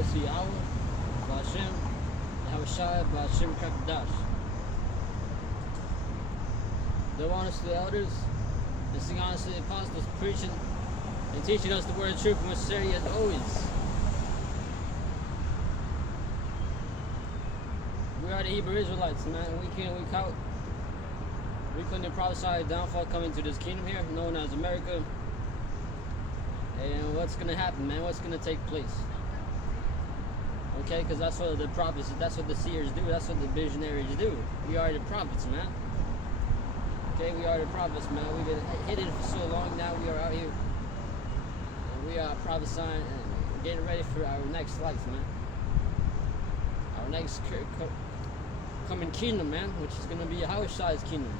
prophesy hour, Ba'Shem, Yahushua, Ba'Shem Kakadash. The honors to the elders, and sing honors to the apostles, preaching and teaching us the word of truth, much serious as always. We are the Hebrew Israelites, man. Week in, week out. We couldn't prophesy downfall coming to this kingdom here, known as America. And what's gonna happen, man? What's gonna take place? Okay, because that's what the prophets, that's what the seers do, that's what the visionaries do. We are the prophets, man. Okay, we are the prophets, man. We've been hidden for so long now. We are out here. And we are prophesying and getting ready for our next life, man. Our next coming kingdom, man, which is gonna be Yahushua's kingdom.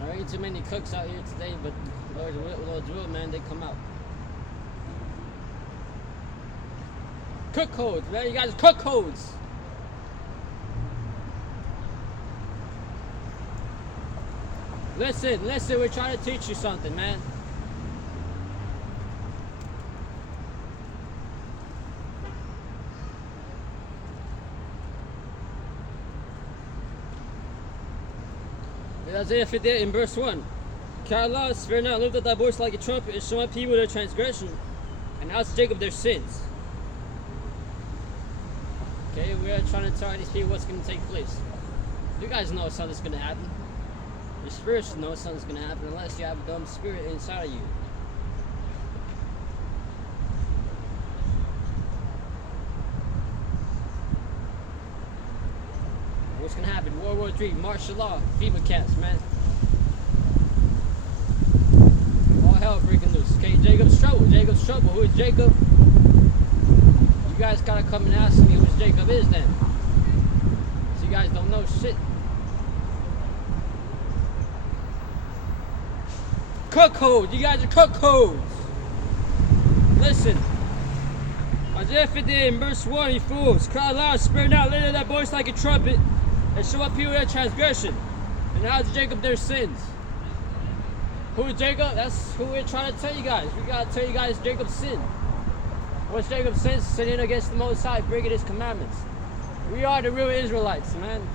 There ain't too many cooks out here today, but Lord's will, man, they come out. Cook codes, man, you guys cook codes. Listen, we're trying to teach you something, man. Isaiah 58 in verse 1. Allah, spare not, lift up thy voice like a trumpet, and show my people their transgression, and ask Jacob their sins. Okay, we are trying to tell these people what's going to take place. You guys know something's going to happen. Your spirit should know something's going to happen unless you have a dumb spirit inside of you. What's going to happen? World War III, martial law, FEMA cats, man. All hell breaking loose. Okay, Jacob's trouble. Jacob's trouble. Who is Jacob? You guys got to come and ask me who Jacob is then. So you guys don't know shit. Cook codes. You guys are cook codes. Listen. Isaiah 58 in verse 1, you fools. Cry loud, spare not, lift up that voice like a trumpet, and show up people their transgression, and ask Jacob their sins. Who is Jacob? That's who we're trying to tell you guys. We gotta tell you guys Jacob's sin. What's Jacob's sin? Sinning against the Most High, breaking His commandments. We are the real Israelites, man.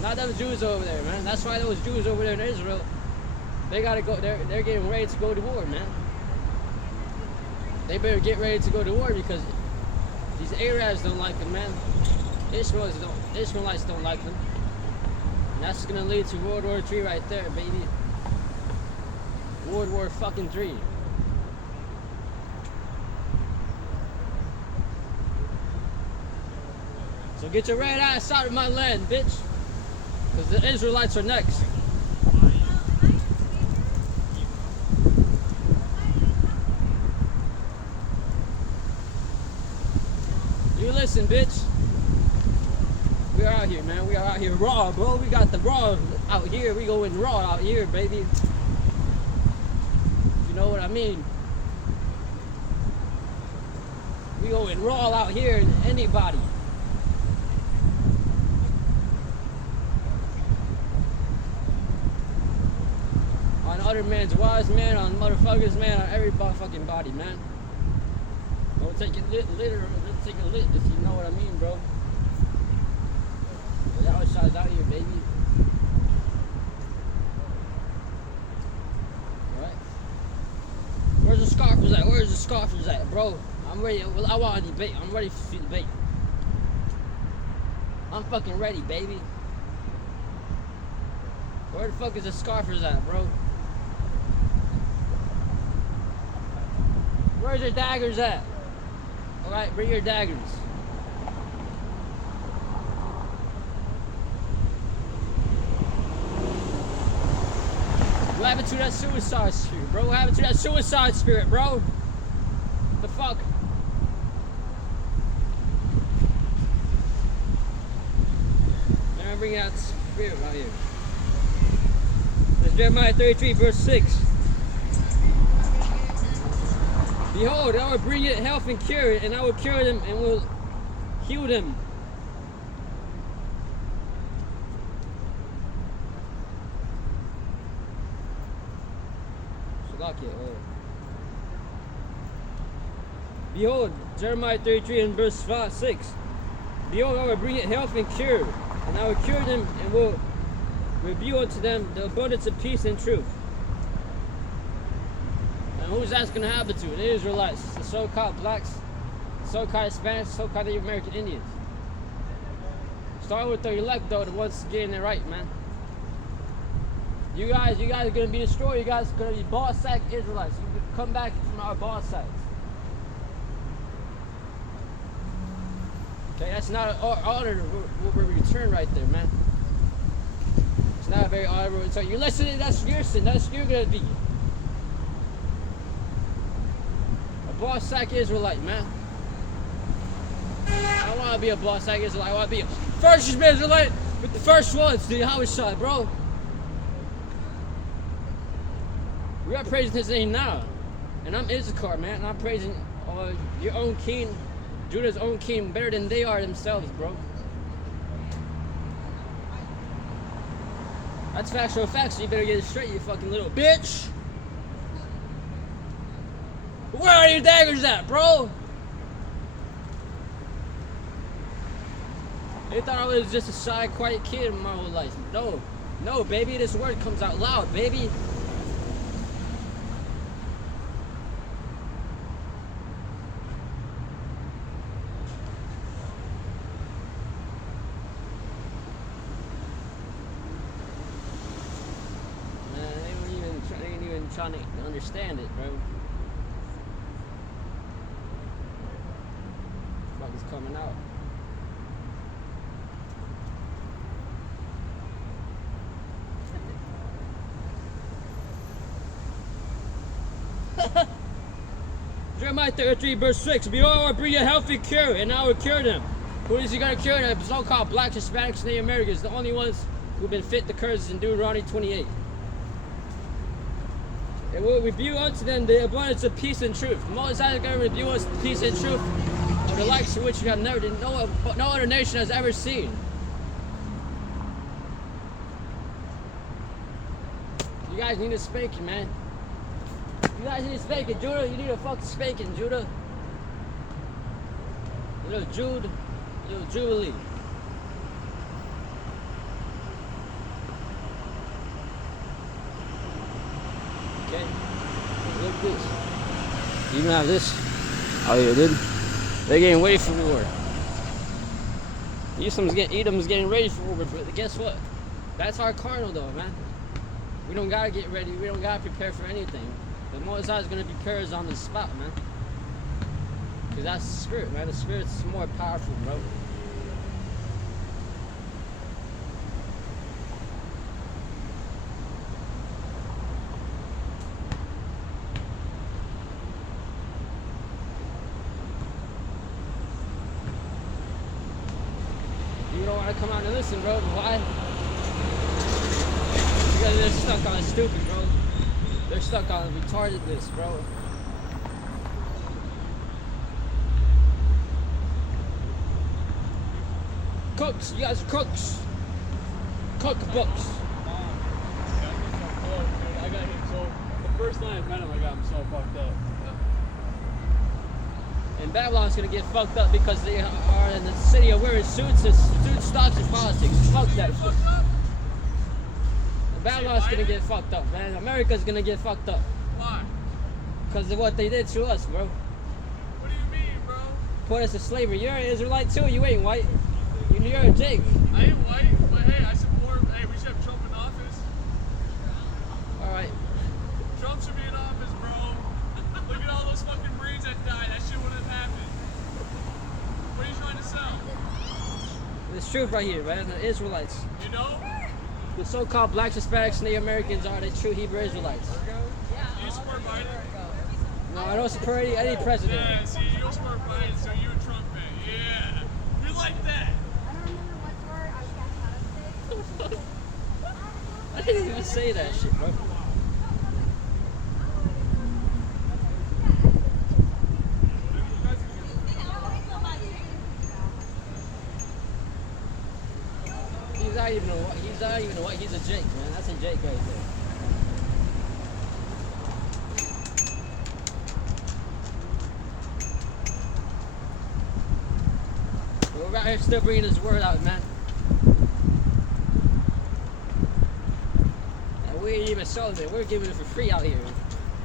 Not those Jews over there, man. That's why those Jews over there in Israel, they gotta go. They're getting ready to go to war, man. They better get ready to go to war because these Arabs don't like them, man. Ishmaelites don't like them. And that's gonna lead to World War III right there, baby. World War fucking III. So get your red ass out of my land, bitch. Because the Israelites are next. You listen, bitch. We are out here, man. We are out here raw, bro. We got the raw out here. We going raw out here, baby. You know what I mean? We going raw out here than anybody. On other man's wives, man. On motherfuckers, man. On every fucking body, man. Don't take it literal. Let's take it lit if you know what I mean, bro. That was shots out here, baby. Alright. Where's the scoffers at? Where's the scoffers at, bro? I'm ready. I want a debate. I'm ready for the debate. I'm fucking ready, baby. Where the fuck is the scoffers at, bro? Where's your daggers at? Alright, bring your daggers. What happened to that suicide spirit, bro? What happened to that suicide spirit, bro? The fuck? Let me bring out spirit right here. It's Jeremiah 33, verse 6. Behold, I will bring it health and cure it, and I will cure them and will heal them. block it. Oh. Behold, Jeremiah 33 and verse 6. Behold, I will bring it health and cure, and I will cure them and will reveal unto them the abundance of peace and truth. And who's that going to happen to? The Israelites, the so-called blacks, so-called Hispanics, so-called Native American Indians. Start with the elect, though, the ones getting it right, man. You guys are going to be destroyed. You guys are going to be ball sack Israelites. You come back from our ball sacks. Okay, that's not an honor we return right there, man. It's not a very honorable return. You're listening, that's your sin. That's you're going to be. A ball sack Israelite, man. I don't want to be a ball sack Israelite. I want to be a first Israelite with the first ones, dude. How is shot, bro? We are praising his name now. And I'm Issachar, man. And I'm praising your own king, Judah's own king, better than they are themselves, bro. That's factual facts, so you better get it straight, you fucking little bitch. Where are your daggers at, bro? They thought I was just a shy, quiet kid my whole life. No, baby, this word comes out loud, baby. Trying to understand it, bro. What is coming out? Jeremiah 33 verse 6. Behold, I will bring a healthy cure, and I will cure them. Who is he going to cure? The so-called blacks, Hispanics, Native Americans, the only ones who've been fit the curses in Deuteronomy 28. It will reveal unto them the abundance of peace and truth. The Most High is going to reveal us peace and truth of the likes of which we have never, no other nation has ever seen. You guys need a spanking, man. You guys need a spanking, Judah. You need a fucking spanking, Judah. Little Jubilee. Okay, look at this. You even have this. Oh yeah, dude. They're getting ready for war. Edom's getting ready for war, but guess what? That's our carnal though, man. We don't gotta get ready. We don't gotta prepare for anything. The Most High is gonna prepare us on the spot, man. Cause that's the spirit, man. The spirit's more powerful, bro. You don't want to come out and listen, bro. Why? Because they're stuck on stupid, bro. They're stuck on retardedness, bro. Cooks, you guys are cooks. Cookbooks. I got him so. The first time I met him, I got him so fucked up. And Babylon's gonna get fucked up because they are in the city of wearing suits, stocks, and politics. Fuck that shit. Babylon's gonna get fucked up, man. America's gonna get fucked up. Why? Because of what they did to us, bro. What do you mean, bro? Put us to slavery. You're an Israelite too. You ain't white. You're a Jake. I ain't white, but hey, I support. Hey, we should have Trump in office. All right. Trump should be in office, bro. Look at all those fucking Marines that died. That shit wouldn't have happened. What are you trying to sell? There's truth right here, man. The Israelites. You know? The so-called blacks, Hispanics, Native Americans are the true Hebrew Israelites. Do you support Biden? No, I don't support any president. Yeah, see, you don't support Biden, so you a Trump fan. Yeah. We like that. I didn't even say that shit, bro. He's not even a white. He's a Jake, man. That's a Jake right there. We're out here still bringing this word out, man. And we ain't even selling it. We're giving it for free out here.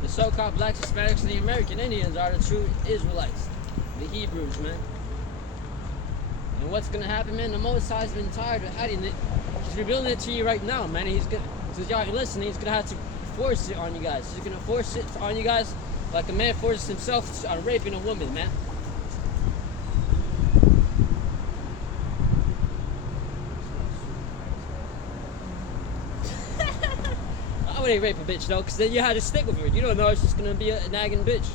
The so-called blacks, Hispanics, and the American Indians are the true Israelites, the Hebrews, man. And what's gonna happen, man? The Most High's been tired of hiding it. He's revealing it to you right now, man. He's gonna, since y'all listening, he's gonna have to force it on you guys. He's gonna force it on you guys like a man forces himself on raping a woman, man. I wouldn't rape a bitch though, because then you had to stick with her. You don't know it's just gonna be a nagging bitch.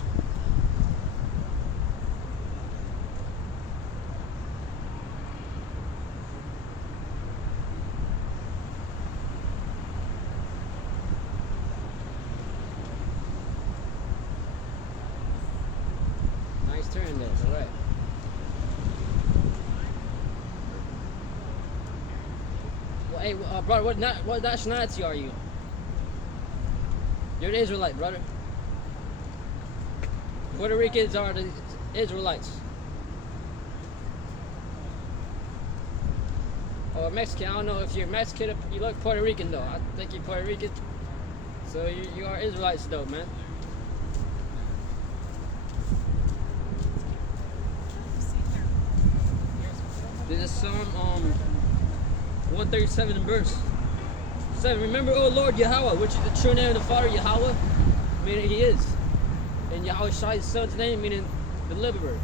Nice turn there, alright. Well, hey, brother, what nationality are you? You're an Israelite, brother. Puerto Ricans are the Israelites. Or Mexican. I don't know if you're Mexican or you look Puerto Rican though. I think you're Puerto Rican. So you are Israelites though, man. This is Psalm 137 verse 7. Remember, O Lord Yahweh, which is the true name of the Father Yahweh, meaning He is. And Yahweh Shai, the Son's name, meaning deliverer.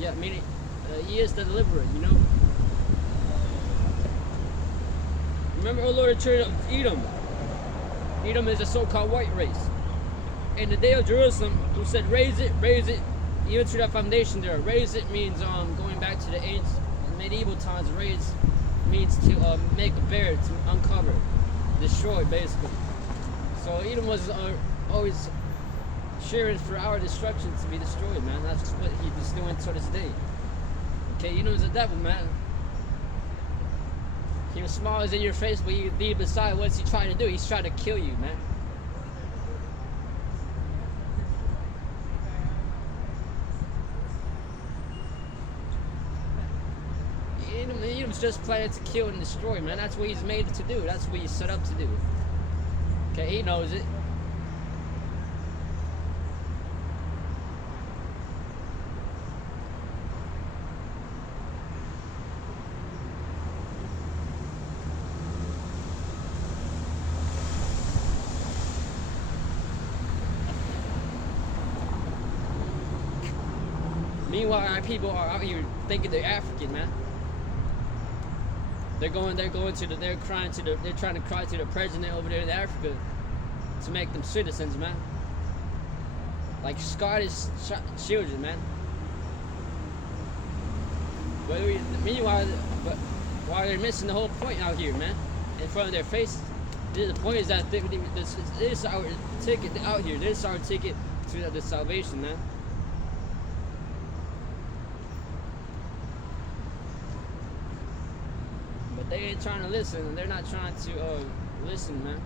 Yeah, meaning He is the deliverer, you know. Remember, O Lord, the children of Edom. Edom is a so-called white race. In the day of Jerusalem, who said, raise it, even to that foundation there. Raise it means going back to the ancient medieval times. Raise means to make bare, to uncover, destroy, basically. So Edom was always cheering for our destruction to be destroyed, man. That's what he's doing to this day. Okay, Edom's a devil, man. He was small as in your face, but you be beside. What's he trying to do? He's trying to kill you, man. Edom's just planning to kill and destroy, man. That's what he's made to do. That's what he's set up to do. Okay, he knows it. Meanwhile, our people are out here thinking they're African, man. They're trying to cry to the president over there in Africa to make them citizens, man. Like Scottish children, man. But meanwhile, while they're missing the whole point out here, man, in front of their faces. The point is that this is our ticket out here. This is our ticket to the salvation, man. They ain't trying to listen, and they're not trying to listen, man.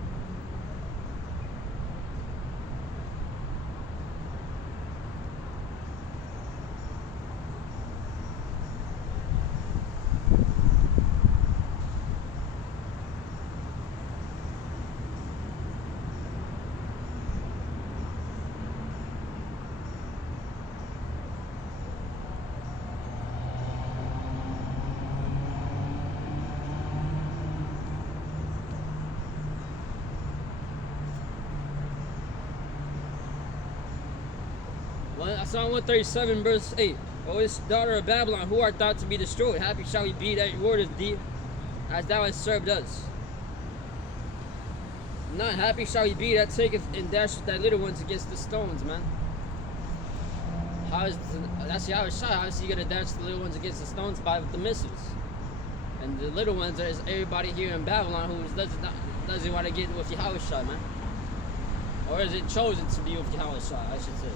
Psalm 137 verse 8. O this daughter of Babylon, who art thou to be destroyed? Happy shall we be that rewardeth thee, as thou hast served us. Not happy shall we be that taketh and dasheth thy little ones against the stones, man. That's Yahweh Shai. How is he gonna dash the little ones against the stones? By the missiles. And the little ones is everybody here in Babylon who doesn't want to get with Yahweh Shai, man. Or is it chosen to be with Yahweh Shai, I should say.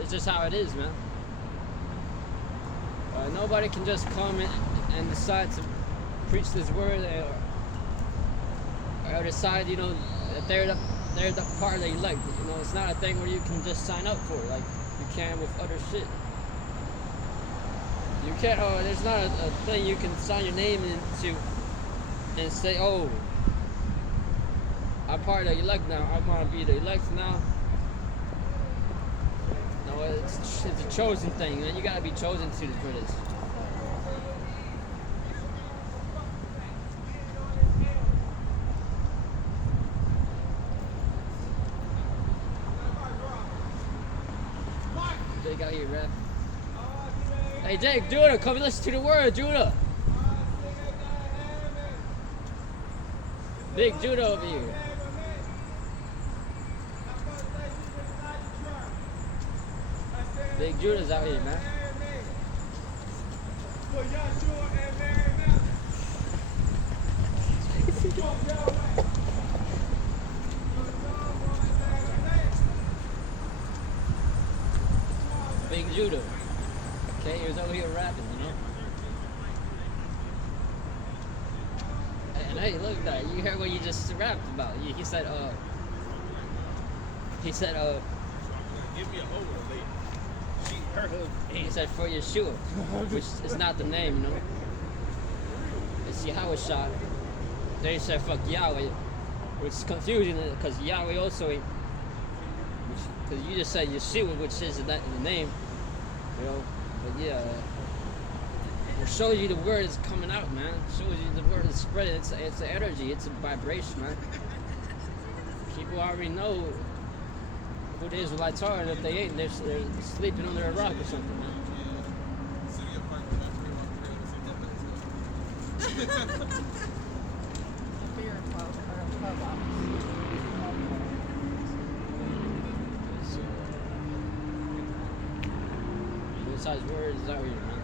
It's just how it is, man. Nobody can just come and decide to preach this word or decide, you know, that they're the part of the elect. You know, it's not a thing where you can just sign up for it like you can with other shit. You can't. There's not a thing you can sign your name into and say, "Oh, I'm part of the elect now. I want to be the elect now." No, it's a chosen thing, man. You gotta be chosen to for this. Jake out here, rap. Hey, Jake, Judah, come and listen to the word, Judah. Big Judah over here. Big Judah's out here, man. Big Judah. Okay, he was over here rapping, you know. And hey, look at that. You heard what you just rapped about. He said, Give me a hold of it. He said for Yeshua, which is not the name, you know. It's Yahweh shot. Then he said fuck Yahweh, which is confusing because Yahweh also ain't. Because you just said Yeshua, which is the name, you know. But yeah, it shows you the word is coming out, man. It shows you the word is spreading. It's an energy. It's a vibration, man. People already know who the Israelites are, and if they ain't, they're sleeping under a rock or something, man. Besides words is out here, man.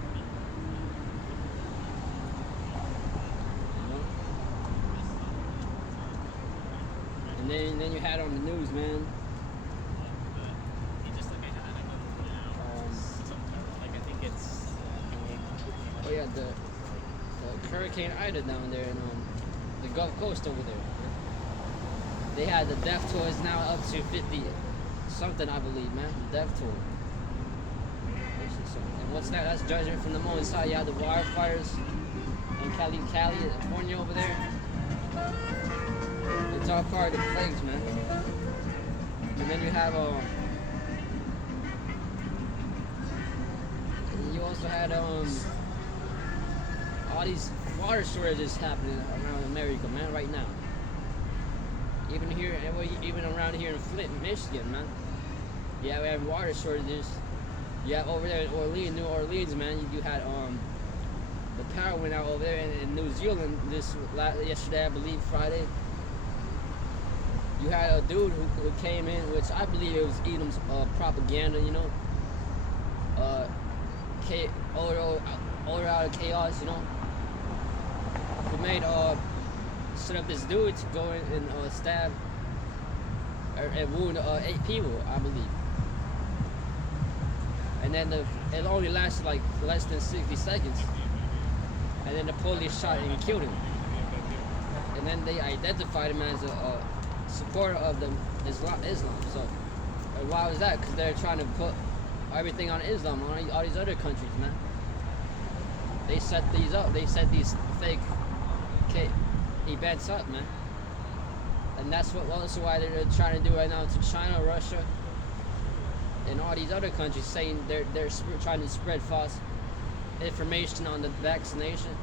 You know? And then you had on the news, man. Oh yeah, the Hurricane Ida down there in the Gulf Coast over there. They had the death toll is now up to 50 something, I believe, man. The death toll. And what's that? That's judgment from the Most High. You had the wildfires in California over there. It's all part of the plagues, man. And then you have you also had all these water shortages happening around America, man, right now. Even here, even around here in Flint, Michigan, man. Yeah, we have water shortages. Yeah, over there in New Orleans, man, you had the power went out over there in New Zealand yesterday, I believe, Friday. You had a dude who came in, which I believe it was Edom's propaganda, you know. Order out of chaos, you know. Who made set up this dude to go in and stab and wound 8 people, I believe. And then it only lasted like less than 60 seconds. And then the police shot him and killed him. And then they identified him as a supporter of Islam. So why was that? Because they're trying to put everything on Islam, on all these other countries, man. They set these up. They set these fake events up, man. And that's also why they're trying to do right now to China, Russia, and all these other countries, saying they're trying to spread false information on the vaccination,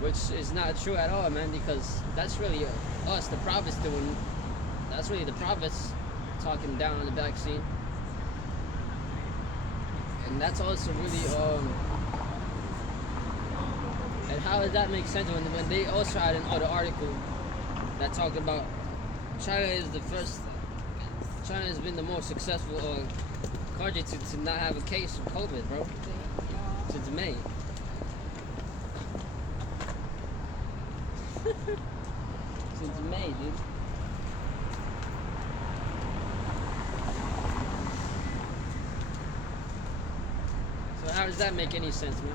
which is not true at all, man. Because that's really us, the prophets, doing. That's really the prophets talking down on the vaccine, and that's also really And how does that make sense when they also had another article that talked about China has been the most successful country to not have a case of COVID, bro, since May. Since May, dude. So how does that make any sense, man?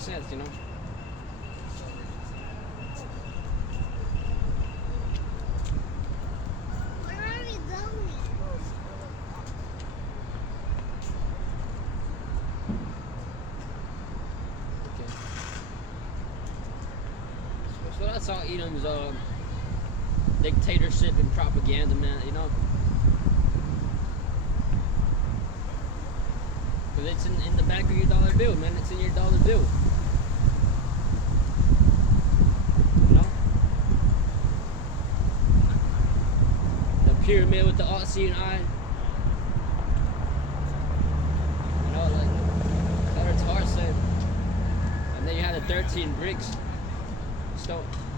makes sense, you know. Where are we going? Okay. So that's all Edom's dictatorship and propaganda, man, you know. Because it's in the back of your dollar bill, man. It's in your dollar bill. You know? The pyramid with the all-seeing eye. You know, like Connor Tar said. And then you had the 13 bricks.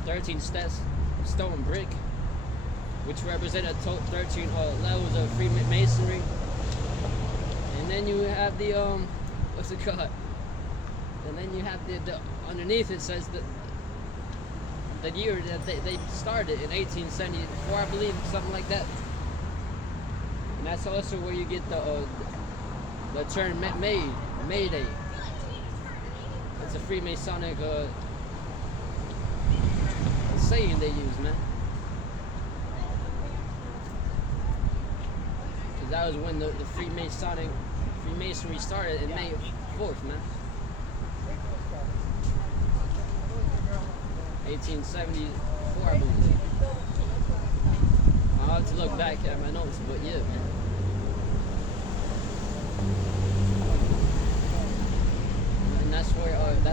13 steps, stone brick, which represented 13 levels of Freemasonry. And then you have the what's it called? And then you have the underneath it says that the year that they started in 1874, I believe, something like that. And that's also where you get the term May Day. It's a Freemasonic saying they use, man. Because that was when the Freemasonry started in May 4th, man. 1874, I believe. I'll have to look back at my notes, but yeah, man. And that's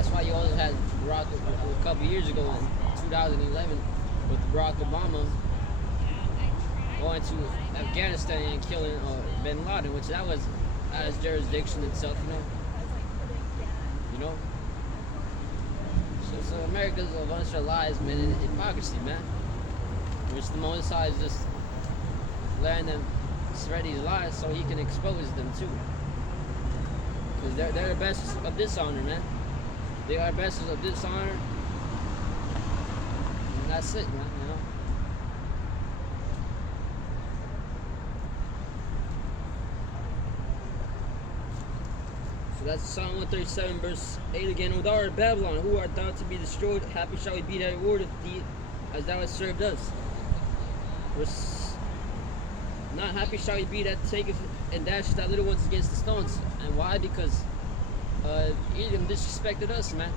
why you always had Barack a couple years ago in 2011 with Barack Obama going to Afghanistan and killing bin Laden, which that was out of his jurisdiction itself, you know. So America's a bunch of lies, man, and hypocrisy, man. Which the Most High is just letting them spread these lies so he can expose them too. Because they're the best of dishonor, man. They are best of dishonor. And that's it, man, you know. So that's Psalm 137, verse 8 again. O thou art Babylon, who art thou to be destroyed? Happy shall we be thy reward of thee, as thou hast served us. Verse 9, happy shall we be that taketh and dasheth thy little ones against the stones. And why? Because Edom disrespected us, man.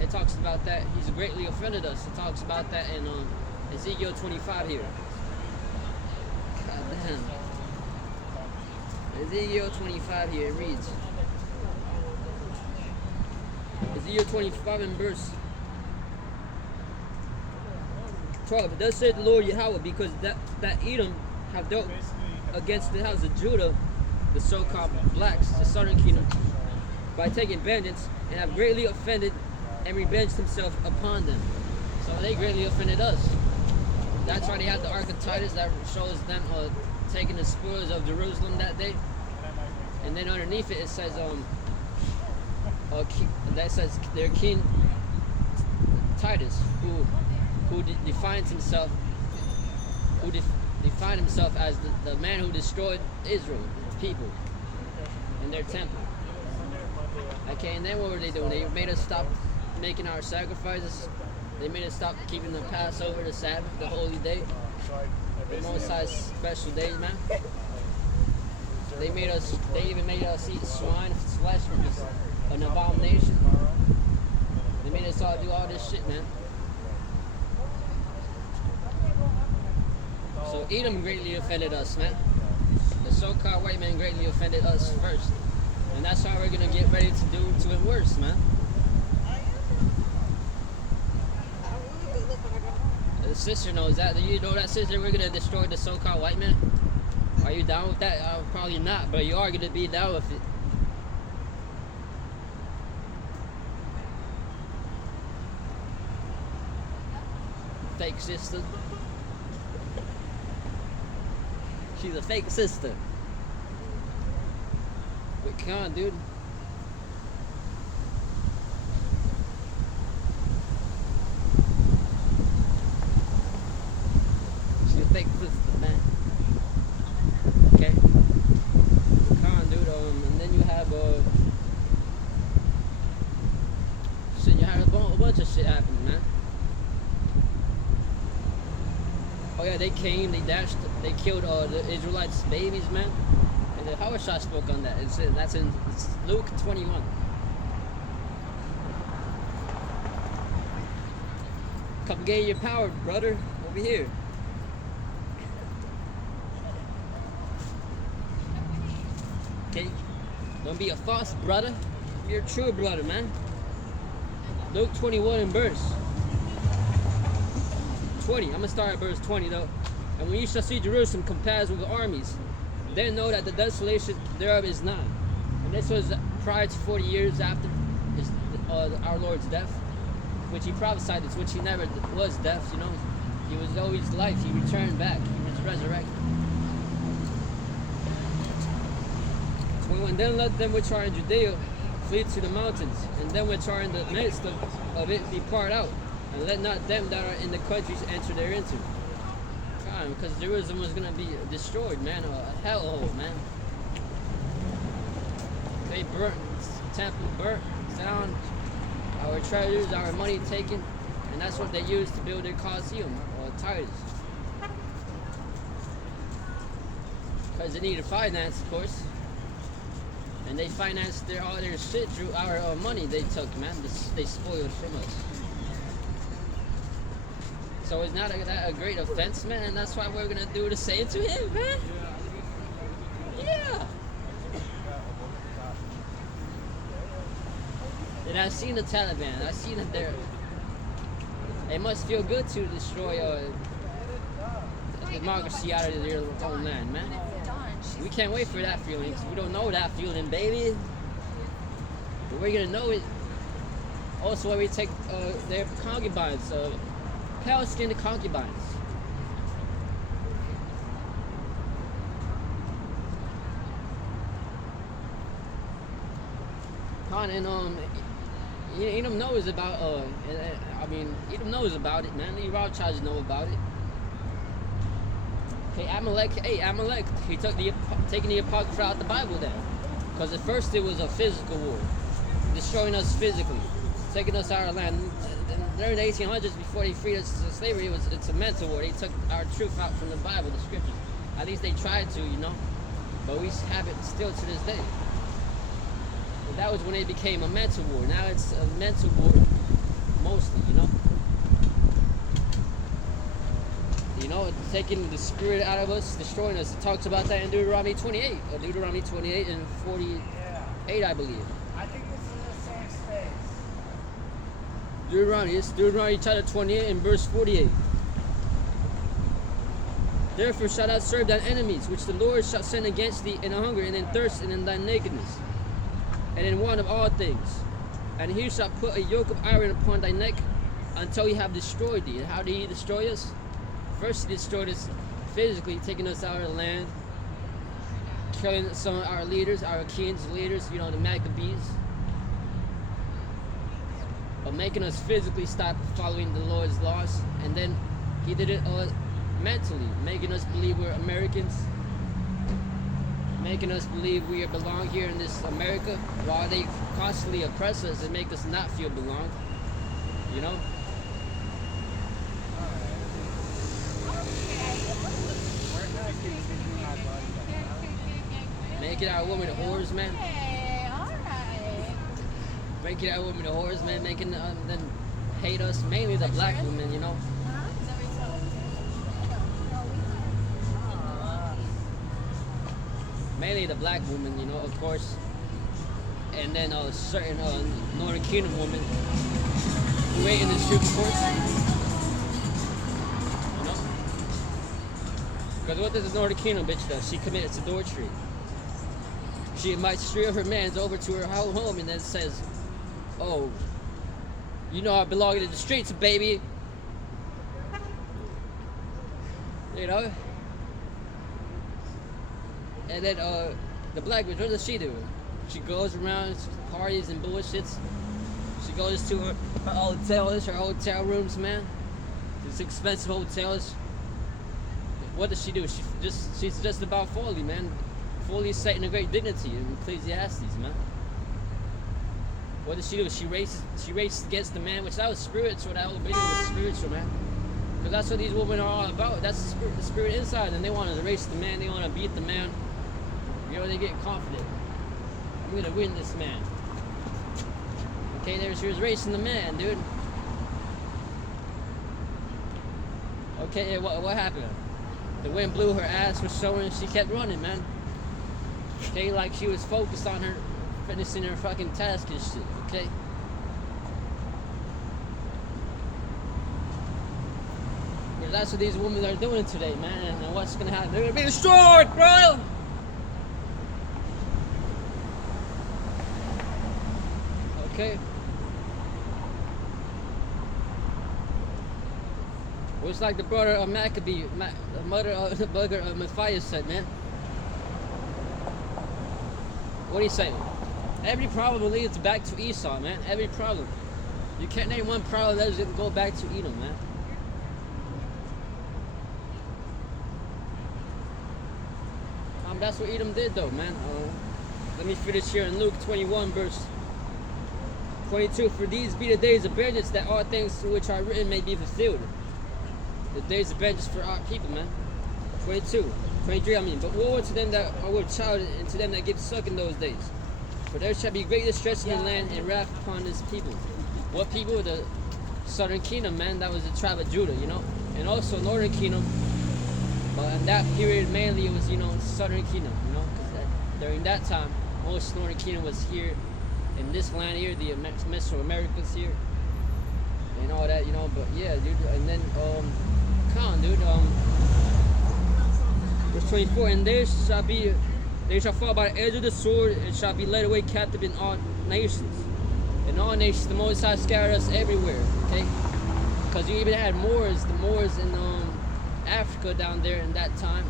It talks about that. He's greatly offended us. It talks about that in Ezekiel 25 here. God damn. Ezekiel 25 here, it reads. Ezekiel 25 in verse 12. Thus saith the Lord Yahweh, because that Edom have dealt against the house of Judah, the so-called blacks, the southern kingdom, by taking vengeance, and have greatly offended and revenged himself upon them. So they greatly offended us. That's why they have the Ark of Titus that shows them taking the spoils of Jerusalem that day. And then underneath it, it says that says their king Titus, who defines himself, defined himself as the man who destroyed Israel, its people, and their temple. Okay, and then what were they doing? They made us stop making our sacrifices. They made us stop keeping the Passover, the Sabbath, the holy day, the Most High's special days, man. They even made us eat swine's flesh, which is an abomination. They made us all do all this shit, man. So Edom greatly offended us, man. The so-called white man greatly offended us first. And that's how we're going to get ready to do to it worse, man. The sister knows that. Do you know that, sister? We're going to destroy the so-called white man? Are you down with that? Probably not, but you are going to be down with it. Fake sister. She's a fake sister. But come on, dude. She's a fake sister, man. Okay. Come on, dude. And then you have Oh yeah, they came, they dashed, they killed the Israelites' babies, man. And the Hawashah spoke on that. That's in Luke 21. Come gain your power, brother, over here. Okay? Don't be a false brother. Be a true brother, man. Luke 21 and verse 20. I'm going to start at verse 20, though. And when you shall see Jerusalem compassed with armies, then know that the desolation thereof is nigh. And this was prior to 40 years after our Lord's death, which he prophesied this, which he never was deaf, you know. He was always life. He returned back. He was resurrected. 21. Then let them which are in Judea flee to the mountains, and them which are in the midst of it depart out, and let not them that are in the countries enter thereinto. Because Jerusalem was going to be destroyed, man, a hellhole, man. They burnt, temple burnt down, our treasures, our money taken, and that's what they used to build their Colosseum, or Titus. Because they needed finance, of course. And they financed all their shit through our money they took, man. They spoiled from us. So it's not that a great offense, man. And that's why we're going to do the same to him, man. Yeah. And I've seen the Taliban. I've seen that it must feel good to destroy democracy out of their own land, man. We can't wait for that feeling, because we don't know that feeling, baby. But we're going to know it also when we take their concubines, pale-skinned concubines. And Edom knows about Edom knows about it, man. The Rothschilds know about it. Okay, Amalek, he taking the Apocrypha out the Bible then. Because at first it was a physical war, destroying us physically, taking us out of our land. During the 1800s, before they freed us from slavery, it's a mental war. They took our truth out from the Bible, the scriptures. At least they tried to, you know. But we have it still to this day. But that was when it became a mental war. Now it's a mental war, mostly, you know. You know, taking the spirit out of us, destroying us. It talks about that in Deuteronomy 28. Or Deuteronomy 28 and 48, I believe. I think this is the same space. Deuteronomy chapter 28 and verse 48. Therefore shalt thou serve thine enemies, which the Lord shall send against thee in a hunger, and in thirst, and in thy nakedness, and in want of all things. And he shall put a yoke of iron upon thy neck, until he have destroyed thee. And how did he destroy us? First, he destroyed us physically, taking us out of the land, killing some of our leaders, our king's leaders, you know, the Maccabees, but making us physically stop following the Lord's laws. And then he did it mentally, making us believe we're Americans, making us believe we belong here in this America, while they constantly oppress us and make us not feel belong, you know. Making our women whores, man. Okay, alright. Making our women whores, man. Making them hate us, mainly the black women, you know. Mainly the black woman, you know, of course. And then a certain Northern Kingdom woman who ain't in the shoot courts. You know? Because what does the Northern Kingdom bitch does? She commits adultery. She invites three of her mans over to her home and then says, "Oh, you know I belong to the streets, baby." You know? And then the black bitch, what does she do? She goes around parties and bullshits. She goes to her hotels, her hotel rooms, man. These expensive hotels. What does she do? She's just about folly, man. Fully set in a great dignity in Ecclesiastes, man. What does she do? She races against the man, which that was spiritual. That whole video was spiritual, man. Because that's what these women are all about. That's the spirit inside them. They want to erase the man. They want to beat the man. You know, they get confident. I'm going to win this man. Okay, she was racing the man, dude. Okay, what happened? The wind blew her ass was showing. She kept running, man. Okay, like she was focused on her finishing her fucking task and shit. Okay. But that's what these women are doing today, man. And what's gonna happen? They're gonna be destroyed, bro. Okay. Well, it's like the brother of Maccabee, the mother of Matthias said, man. What do you say? Every problem leads back to Esau, man. Every problem. You can't name one problem that doesn't go back to Edom, man. That's what Edom did, though, man. Let me finish here in Luke 21, verse 22. For these be the days of vengeance, that all things which are written may be fulfilled. The days of vengeance for our people, man. 23, I mean. But woe unto them that are with child, and to them that give suck in those days. For there shall be great distress in the land, and wrath upon this people. What people? The southern kingdom, man. That was the tribe of Judah, you know. And also northern kingdom. But in that period, mainly it was, you know, southern kingdom, you know. Because during that time, most northern kingdom was here in this land here, the Mesoamericans here, and all that, you know. But yeah, dude. And then, come on, dude. Verse 24, and they shall fall by the edge of the sword, and shall be led away captive in all nations. In all nations, the Most High scattered us everywhere, okay? Because you even had the Moors in Africa down there in that time,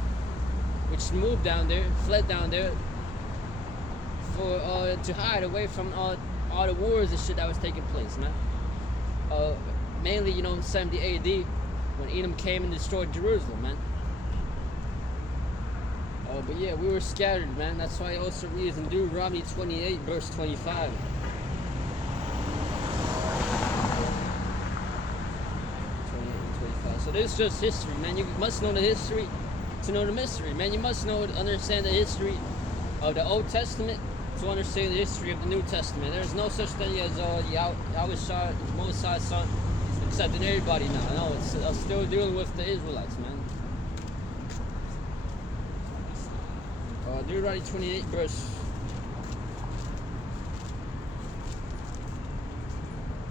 which moved down there, fled down there for to hide away from all the wars and shit that was taking place, man. Mainly, you know, 70 AD, when Edom came and destroyed Jerusalem, man. But yeah, we were scattered, man. That's why it also reads in Deuteronomy 28, verse 25. So this is just history, man. You must know the history to know the mystery, man. You must understand the history of the Old Testament to understand the history of the New Testament. There's no such thing as Yahweh, Moses' son, accepting everybody now. No, it's still dealing with the Israelites, man. Deuteronomy 28, verse.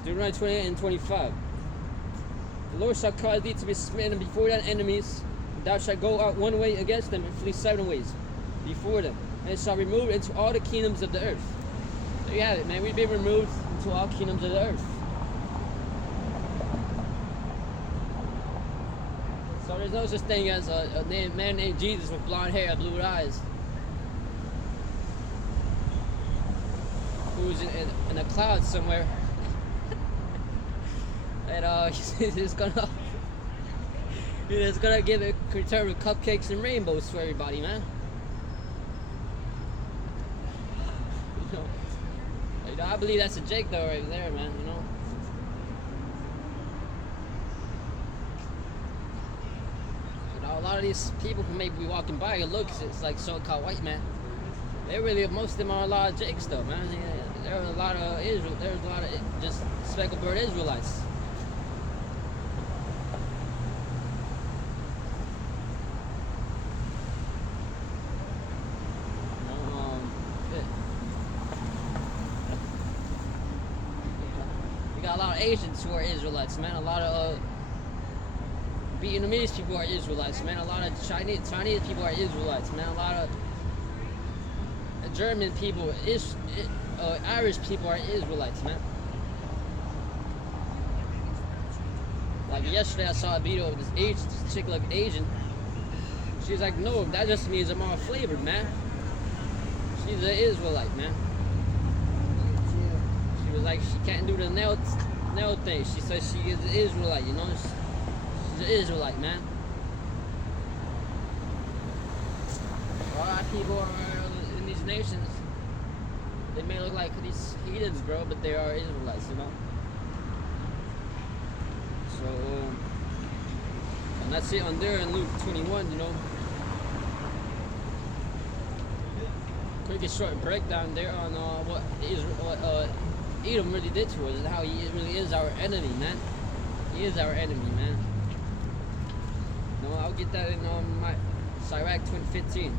Deuteronomy 28 and 25. The Lord shall cause thee to be smitten before thine enemies. Thou shalt go out one way against them and flee 7 ways before them, and shall remove into all the kingdoms of the earth. There you have it, man. We've been removed into all kingdoms of the earth. So there's no such thing as a man named Jesus with blonde hair and blue eyes, who's in a cloud somewhere, and he's just gonna give a return with cupcakes and rainbows for everybody, man. You know, I believe that's a Jake though right there, man. You know. A lot of these people who may be walking by, you look, it's like so-called white man. Most of them are a lot of Jakes though, man. There are a lot of there's a lot of just speckled bird Israelites. We got a lot of Asians who are Israelites, man. A lot of Vietnamese people are Israelites, man. A lot of Chinese people are Israelites, man. A lot of German people, Irish people are Israelites, man. Like yesterday, I saw a video of this chick looked Asian. She's like, no, that just means I'm all flavored, man. She's an Israelite, man. She was like, she can't do the nail thing. She says she is an Israelite, you know. She's an Israelite, man. A lot of people are in these nations. They may look like these heathens, bro, but they are Israelites, you know. So And that's it on there in Luke 21, you know. Quick and short breakdown there on what Edom really did to us and how he really is our enemy, man. He is our enemy, man. No, I'll get that in my Sirach 2015.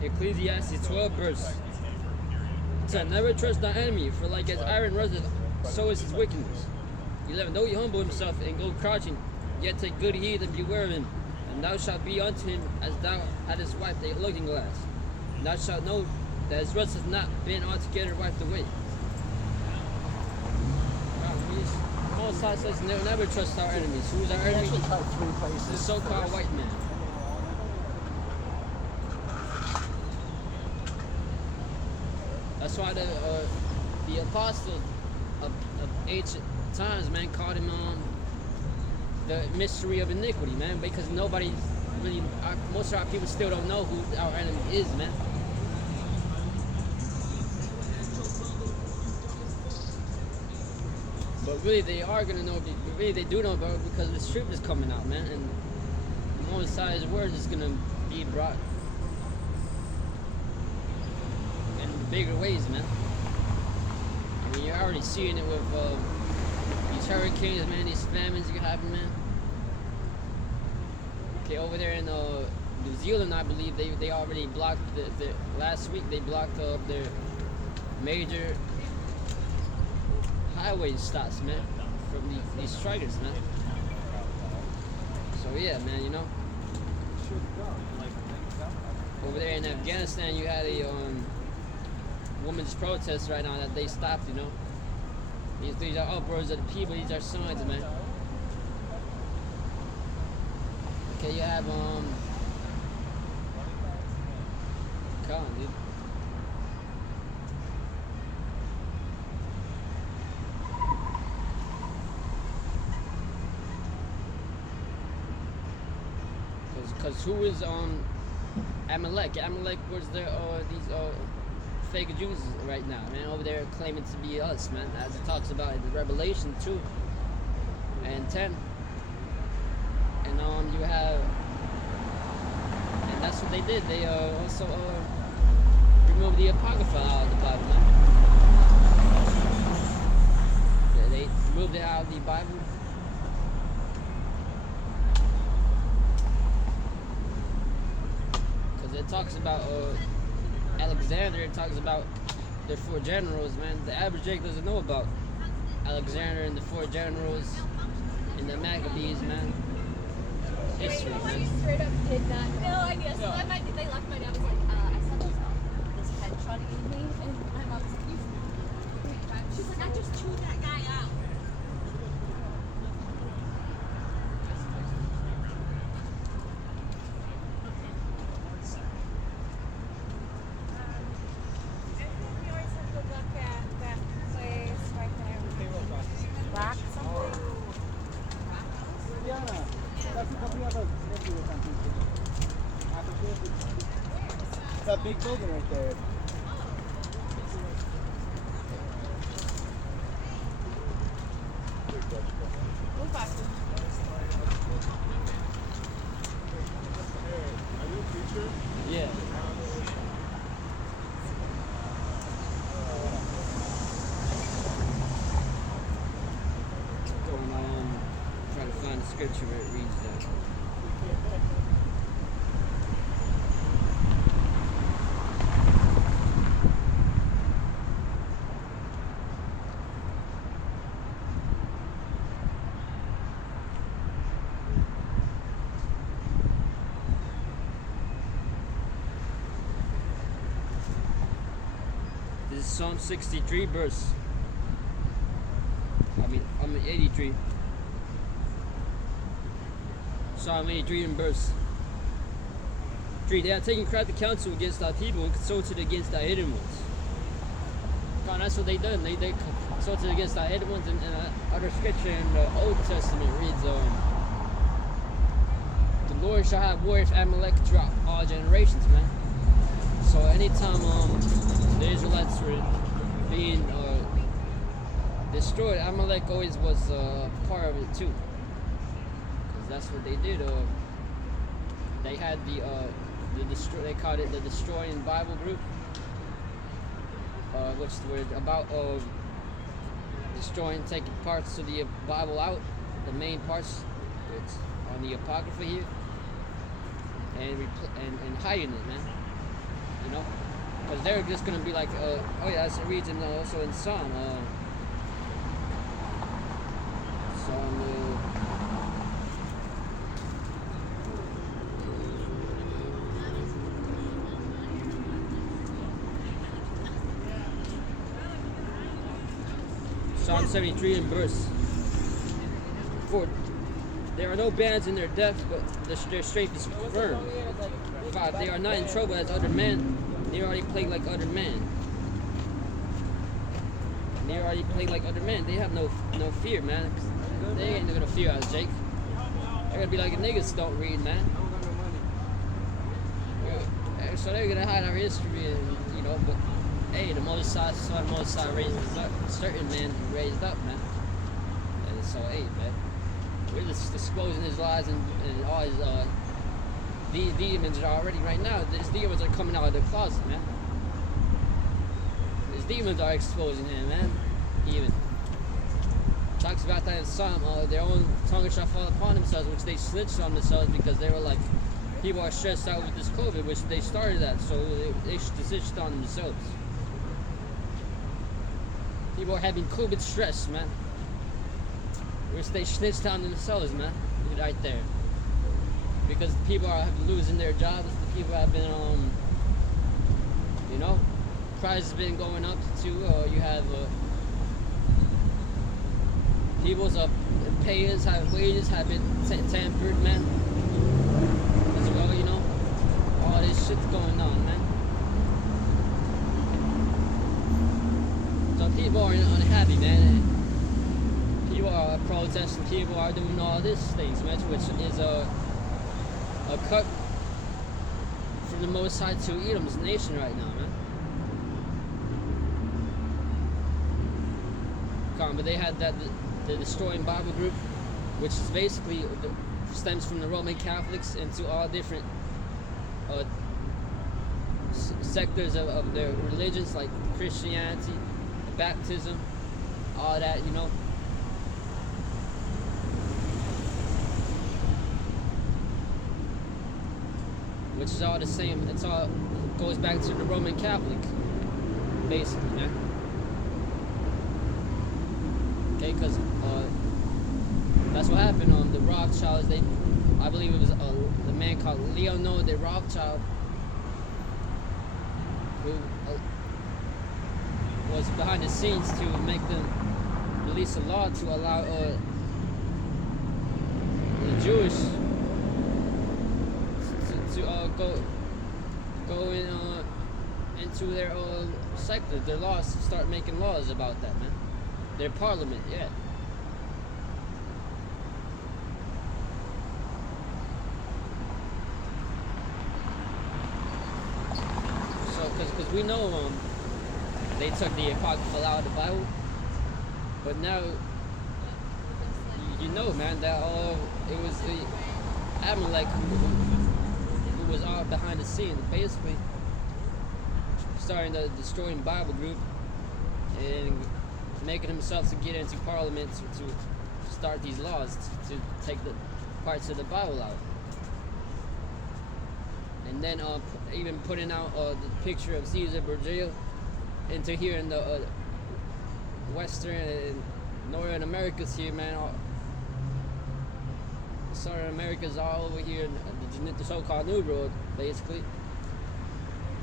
Ecclesiastes 12 verse 10. Never trust thy enemy, for like as iron rusteth, so is his wickedness. 11. Though he humble himself and go crouching, yet take good heed and beware of him. And thou shalt be unto him as thou hadst wiped a looking glass. And thou shalt know that his rust hath not been altogether wiped away. Most High says never trust our enemies. Who's our enemy? The so-called white man. That's why the apostles of ancient times, man, called him the mystery of iniquity, man, because nobody really, most of our people still don't know who our enemy is, man. But really, they are gonna know. Really, they do know about it because the truth is coming out, man, and the Most High's word is gonna be brought bigger ways, man. I mean, you're already seeing it with these hurricanes, man, these famines you're having, man. Okay, over there in New Zealand, I believe they already blocked the last week. They blocked their major highway stops, man, from these strikers, man. So yeah, man, you know. Over there in Afghanistan, you had a women's protests right now that they stopped, you know. These are uproars of the people, these are signs, man. Okay, you have come on, dude. Cause who is Amalek? Amalek was there these fake Jews right now, man, over there claiming to be us, man, as it talks about in Revelation 2 and 10. And you have, and that's what they did. They also removed the Apocrypha out of the Bible, man. They removed it out of the Bible. Because it talks about Alexander, it talks about their 4 generals, man. The average Jake doesn't know about Alexander and the 4 generals and the Maccabees, man. History, man. Straight up did not know. I guess so. They left. My dad was like, I saw this headshot in me, and my mom was like, she's like, I just chewed that guy out. That big building right there. Yeah. Trying to find the scripture where it reads that. Psalm 63 verse. I'm 83. Psalm 83 and verse 3. They are taking crafty counsel against thy people and consulted against thy hidden ones. God, that's what they done. They consulted against thy hidden ones, and other scripture in the Old Testament reads, the Lord shall have war with Amalek throughout all generations, man. So anytime the Israelites were being destroyed, Amalek always was part of it too, because that's what they did. They had they called it the Destroying Bible Group, which were about destroying, taking parts of the Bible out, the main parts, it's on the Apocrypha here, and hiding it, man. You know, because they're just gonna be like, oh yeah, that's a reason also in Psalm. Psalm 73 and verse 4. There are no bands in their depth, but their strength is firm. 5. They are not in trouble as other men. They already plagued like other men. They already plagued like other men. They have no fear, man. They ain't gonna fear us, Jake. They're gonna be like, niggas don't read, man. So they're gonna hide our history, and you know. But hey, the Most High raised up certain men raised up, man. And so hey, man, we're just exposing his lies and all his the demons are already right now. These demons are coming out of the closet, man. These demons are exposing him, man. Even talks about that in Psalm. Their own tongue shall fall upon themselves, which they snitched on themselves because they were like, people are stressed out with this COVID, which they started that, so they snitched on themselves. People are having COVID stress, man, which they snitched on themselves, man. Right there. Because people are losing their jobs, the people have been, you know, prices have been going up too. You have people's wages have been tampered, man. As well, you know, all this shit's going on, man. So people are unhappy, man. People are protesting. People are doing all these things, man, which is a cut from the Most High to Edom's nation right now, man. But they had the Destroying Bible Group, which is basically stems from the Roman Catholics into all different sectors of their religions, like Christianity, baptism, all that, you know. Which is all the same. It's all goes back to the Roman Catholic, basically, man. Okay, because that's what happened on the Rothschilds. I believe it was the man called Leonard de Rothschild, who was behind the scenes to make them release a law to allow the Jewish to go into their sector, their laws, to start making laws about that, man. Their parliament, yeah. So, because we know they took the Apocrypha out of the Bible, but now you know, man, that it was the Amalek who was all behind the scenes, basically starting the Destroying Bible Group and making himself to get into Parliament to start these laws to take the parts of the Bible out, and then even putting out the picture of Caesar Borgia into here in the Western and Northern Americas here, man. Southern America's all over here in the so-called New World, basically,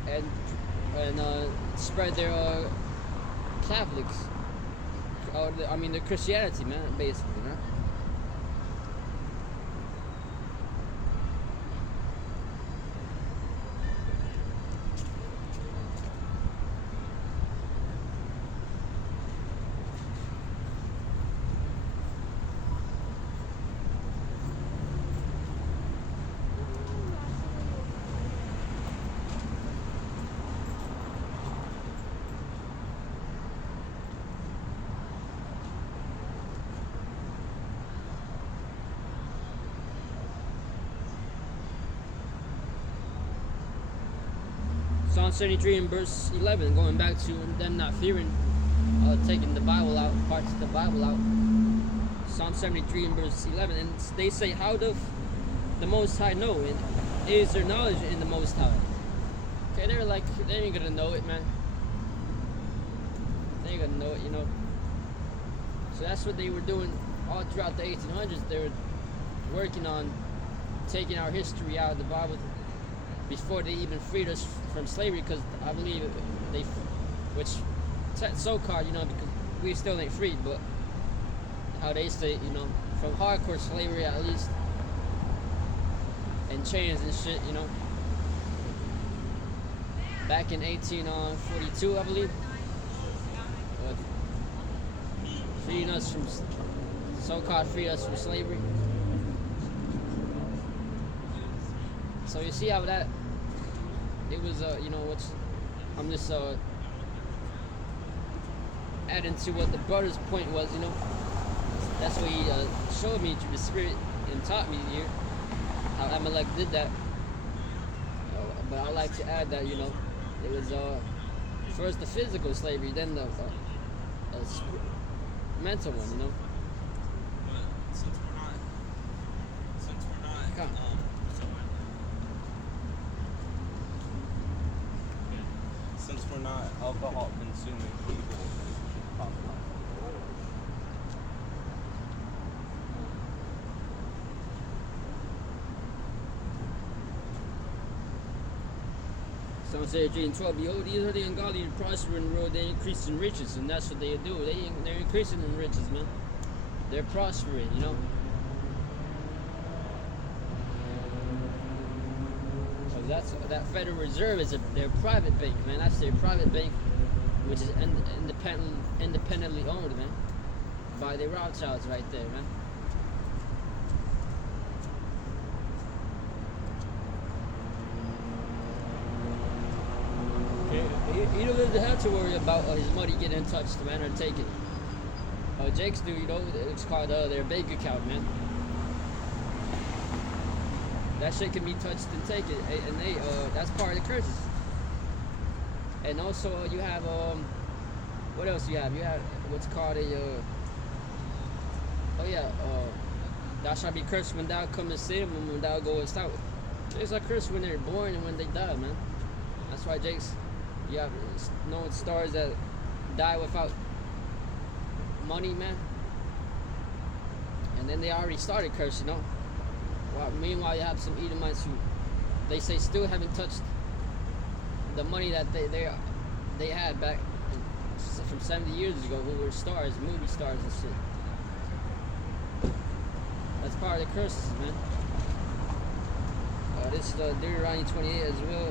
and spread their Catholics, or the Christianity, man, basically, man. Psalm 73 and verse 11, going back to them not fearing, taking the Bible out, parts of the Bible out. Psalm 73 and verse 11, and they say, how doth the Most High know? And is there knowledge in the Most High? Okay, they're like, they ain't gonna know it, man. They ain't gonna know it, you know. So that's what they were doing all throughout the 1800s. They were working on taking our history out of the Bible before they even freed us from slavery, because I believe they, which so-called, you know, because we still ain't freed, but how they say, you know, from hardcore slavery at least, and chains and shit, you know. Back in 1842, I believe, freeing us from, so-called freed us from slavery. So you see how that, it was, you know, what's, I'm just adding to what the brother's point was, you know. That's what he showed me through the Spirit and taught me here, how Amalek did that. But I like to add that, you know, it was first the physical slavery, then the mental one, you know. But since we're not since we're not alcohol consuming people, we should talk about it. Psalm 73 and 12, behold, these are the ungodly who prosper in the world, they increase in riches, and that's what they do. They're increasing in riches, man. They're prospering, you know. So that Federal Reserve is their private bank, man. That's their private bank, which is independently owned, man, by the Rothschilds right there, man. He doesn't have to worry about his money getting touched, man, or taken. Jake's do, you know, it's called their bank account, man. That shit can be touched and taken, and they that's part of the curses. And also you have what else you have? You have what's called a thou shalt be cursed when thou comest in, when thou goest out. It's a curse when they're born and when they die, man. That's why Jake's, you have known stars that die without money, man. And then they already started cursing, you know. Well, meanwhile, you have some Edomites who they say still haven't touched the money that they had back from 70 years ago, who were stars, movie stars and shit. That's part of the curses, man. This is Deuteronomy 28 as well.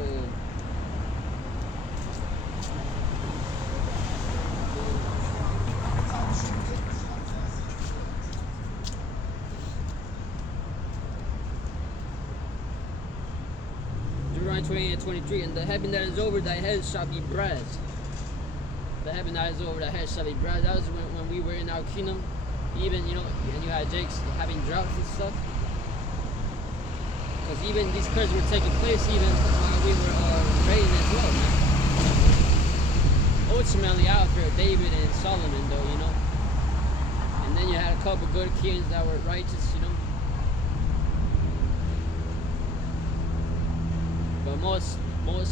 Deuteronomy 28 and 23, and the heaven that is over thy head shall be brass. The heaven that is over thy head shall be brass. That was when we were in our kingdom, even, you know, and you had Jake's having droughts and stuff. Because even these curses were taking place even while we were reigning as well, man. Ultimately after David and Solomon, though, you know. And then you had a couple good kings that were righteous, you know. But most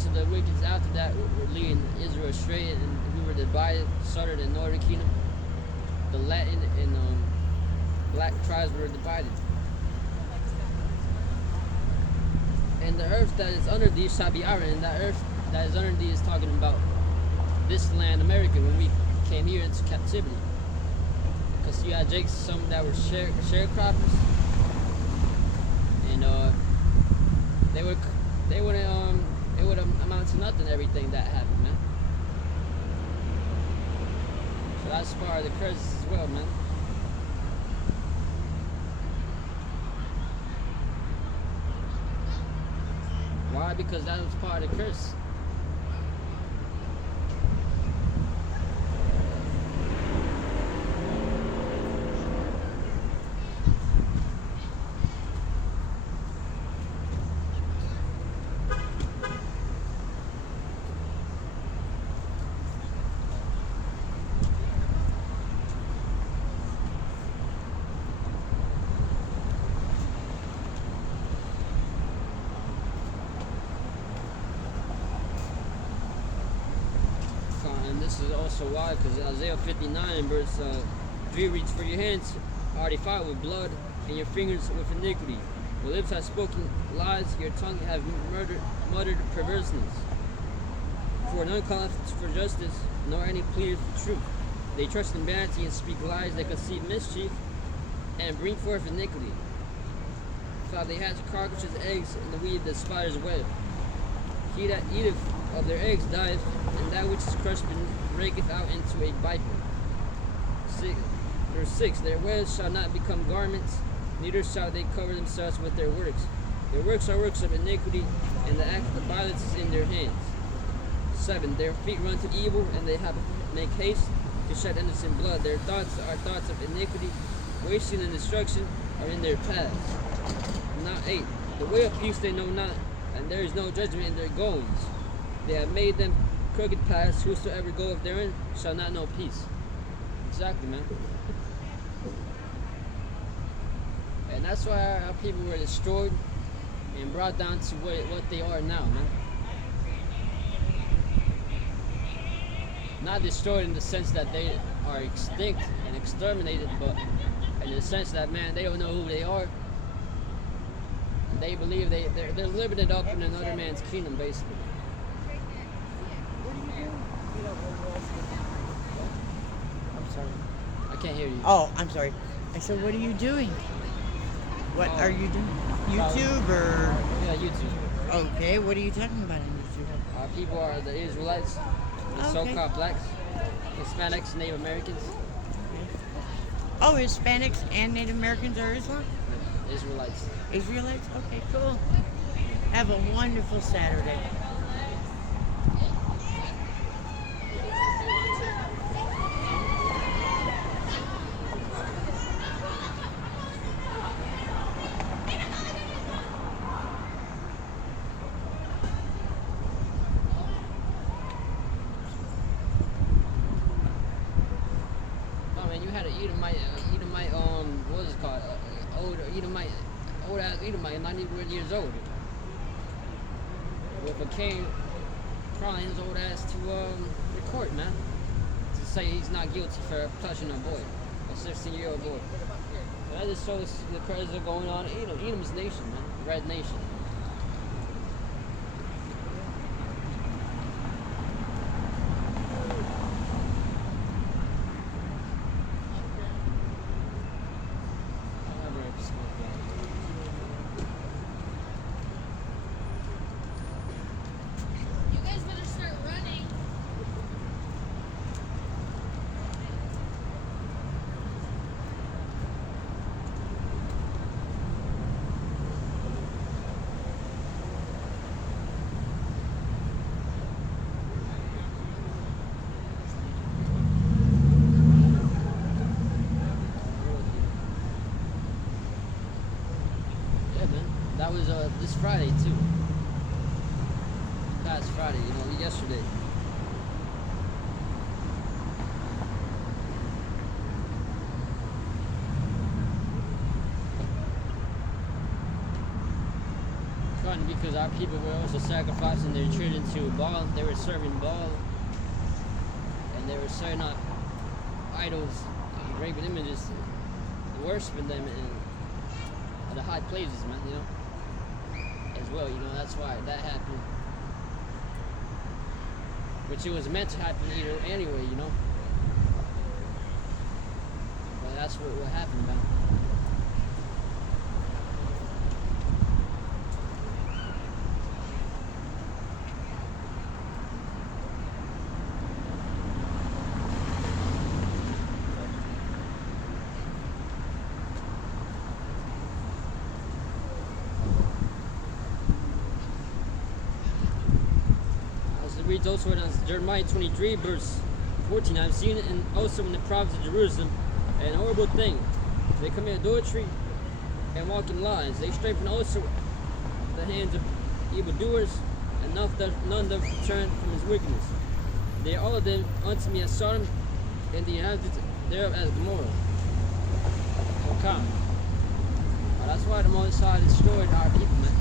of the wicked after that were leading Israel astray, and we were divided, southern and northern kingdom. The Latin and black tribes were divided. And the earth that is under thee shall be iron, and that earth that is under thee is talking about this land, America. When we came here into captivity. Because you had Jakes, some that were sharecroppers, and they would it would amount to nothing, everything that happened, man. So that's part of the curses as well, man. Why? Because that was part of the curse. And this is also why, because Isaiah 59 verse 3 reads, "For your hands are defiled with blood, and your fingers with iniquity. Your lips have spoken lies, your tongue have muttered perverseness. For none calleth for justice, nor any pleadeth for truth. They trust in vanity and speak lies, they conceive mischief, and bring forth iniquity. For they hatch cockroaches' eggs, and the weed the spider's web. He that eateth of their eggs dieth, and that which is crushed breaketh out into a viper." Verse 6, "Their webs shall not become garments, neither shall they cover themselves with their works. Their works are works of iniquity, and the act of violence is in their hands." 7, "Their feet run to evil, and they make haste to shed innocent blood. Their thoughts are thoughts of iniquity, wasting and destruction are in their paths." Now 8, "The way of peace they know not, and there is no judgment in their goings. They have made them crooked paths, whosoever goeth therein shall not know peace." Exactly, man. And that's why our people were destroyed and brought down to what they are now, man. Not destroyed in the sense that they are extinct and exterminated, but in the sense that, man, they don't know who they are. They believe they're living it up in another man's kingdom, basically. I'm sorry. I can't hear you. Oh, I'm sorry. I said, what are you doing? What are you doing? YouTube or? Yeah, YouTube. Okay, what are you talking about on YouTube? Our people are the Israelites, the Okay. so-called blacks, Hispanics, Native Americans, Oh, Hispanics and Native Americans are Islam? Israelites. Israelites? Okay, cool. Have a wonderful Saturday. No, man, you had an Edomite, what is it called? Old ass Edomite, 91 years old. With a king crying his old ass to the court, man. To say he's not guilty for touching a boy, a 16-year-old boy. And that just shows the curses are going on in Edom. Edom's nation, man. Red nation. You guys better start running. Yeah, man. That was this Friday too. Past Friday, yesterday. Funny because our people were also sacrificing their children to Baal. They were serving Baal, and they were serving up idols, graven images, and worshiping them in the high places, man. As well. That's why that happened. Which it was meant to happen either anyway. that's what happened, man. As it reads also in Jeremiah 23, verse 14, I've seen it and also in the prophets of Jerusalem, an horrible thing. They commit adultery and walk in lies. They strengthen also the hands of evildoers, and none doth turn from his wickedness. They are all of them unto me as Sodom, and the inhabitants thereof as Gomorrah. So come. That's why the Most High destroyed our people, man.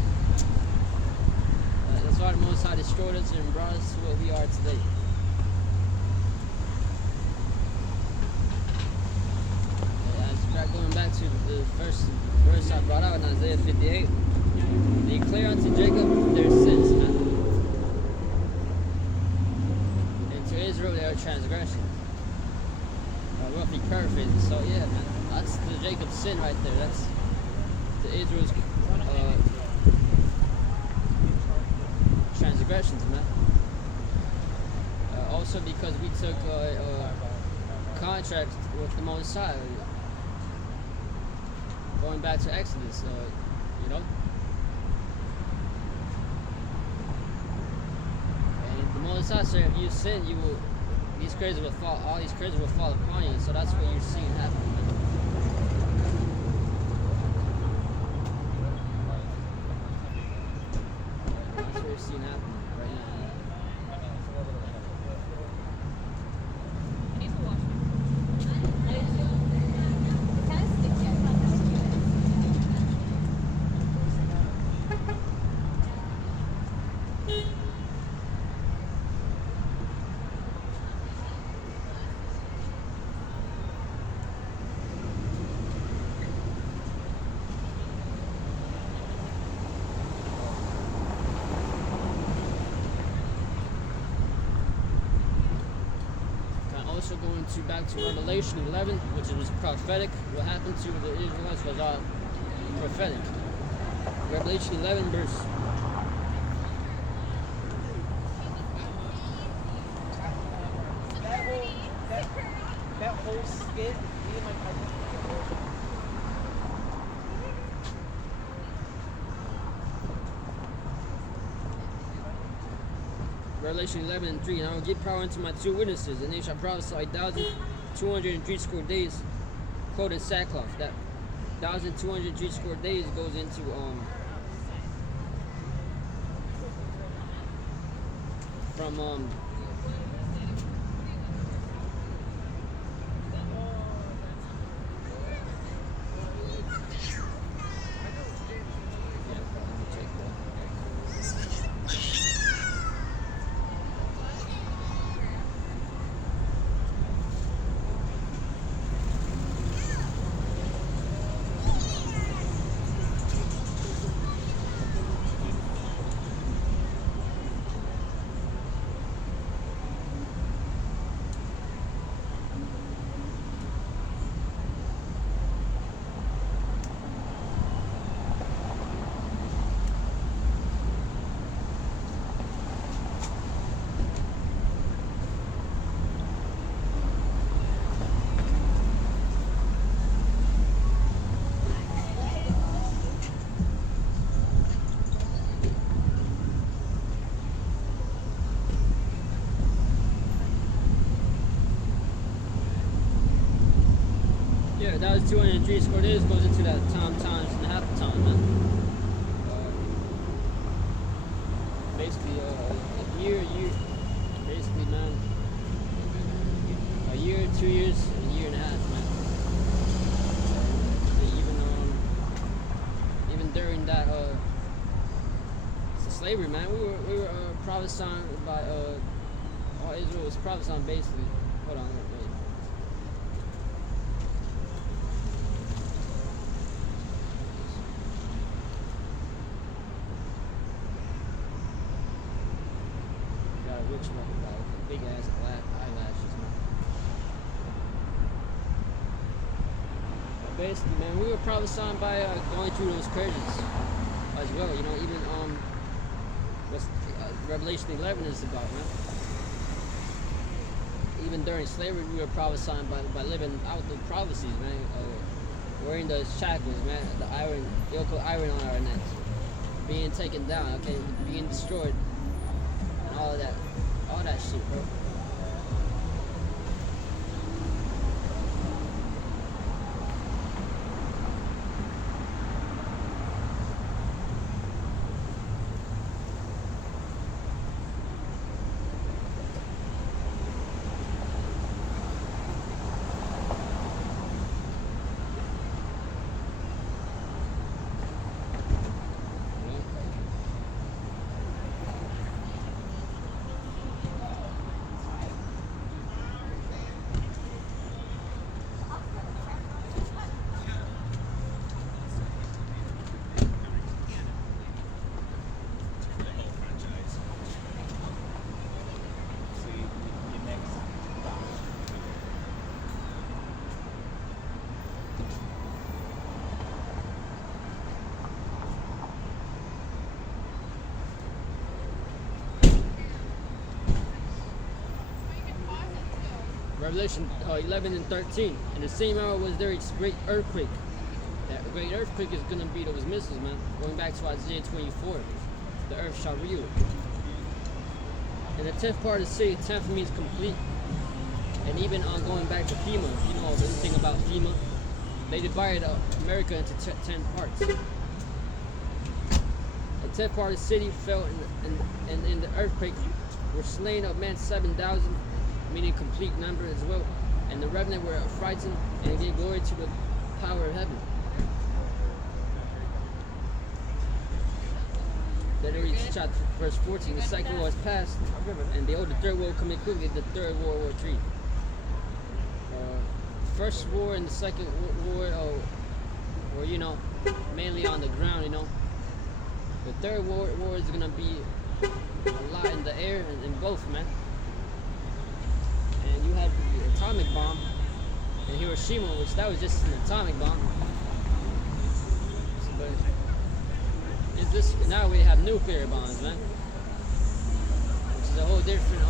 That's why the Most High destroyed us and brought us to what we are today. Going back to the first verse I brought out in Isaiah 58, they declare unto Jacob their sins, man, and to Israel their transgressions. Roughly paraphrasing. So yeah, man, that's the Jacob's sin right there. That's the Israel's transgressions, man. Also because we took contract with the Most High. Going back to Exodus, you know, and the Most High said, if you sin, you will, these curses will fall, all these curses will fall upon you. So that's what you're seeing happen. That's what you're seeing happen right now. I need to wash it. I need to. It kind of sticks out. Also going to back to Revelation 11, which was prophetic. What happened to the Israelites was prophetic. Revelation 11 verse. That whole skit, me and my cousin. Revelation 11 and 3, and I will give power unto my two witnesses, and they shall prophesy 1,203 score days, clothed in sackcloth. That 1,203 score days goes into from yeah, that was 203 score days goes into that times and a half time, man. Basically, a year, basically, man. A year, 2 years, and a year and a half, man. Even during that slavery, man, we were prophesying by all Israel was prophesying basically. Hold on, wait. Big ass black eyelashes, man. basically, man, we were prophesying by going through those curses as well. You know, even what Revelation 11 is about, man. Even during slavery, we were prophesying by living out the prophecies, man. Wearing the shackles, man, the yoke of iron on our necks, being taken down, okay, being destroyed, and all that shit, bro. Revelation 11 and 13. In the same hour was there a great earthquake. That great earthquake is going to be those missiles, man. Going back to Isaiah 24. The earth shall reel. And the 10th part of the city, 10th means complete. And even on going back to FEMA, if you know anything about FEMA, they divided America into 10 parts. The 10th part of the city fell in the earthquake. Were slain of men 7,000, meaning complete number as well. And the remnant were frightened and gave glory to the power of heaven. Then it reads chapter verse 14. The second war is past, and behold, the third war will come in quickly. The third World War III. First war and the second war were, you know, mainly on the ground, you know. The third war is gonna be a lot in the air and in both, man. And you had the atomic bomb in Hiroshima, which that was just an atomic bomb. But is this now we have nuclear bombs, man, which is a whole different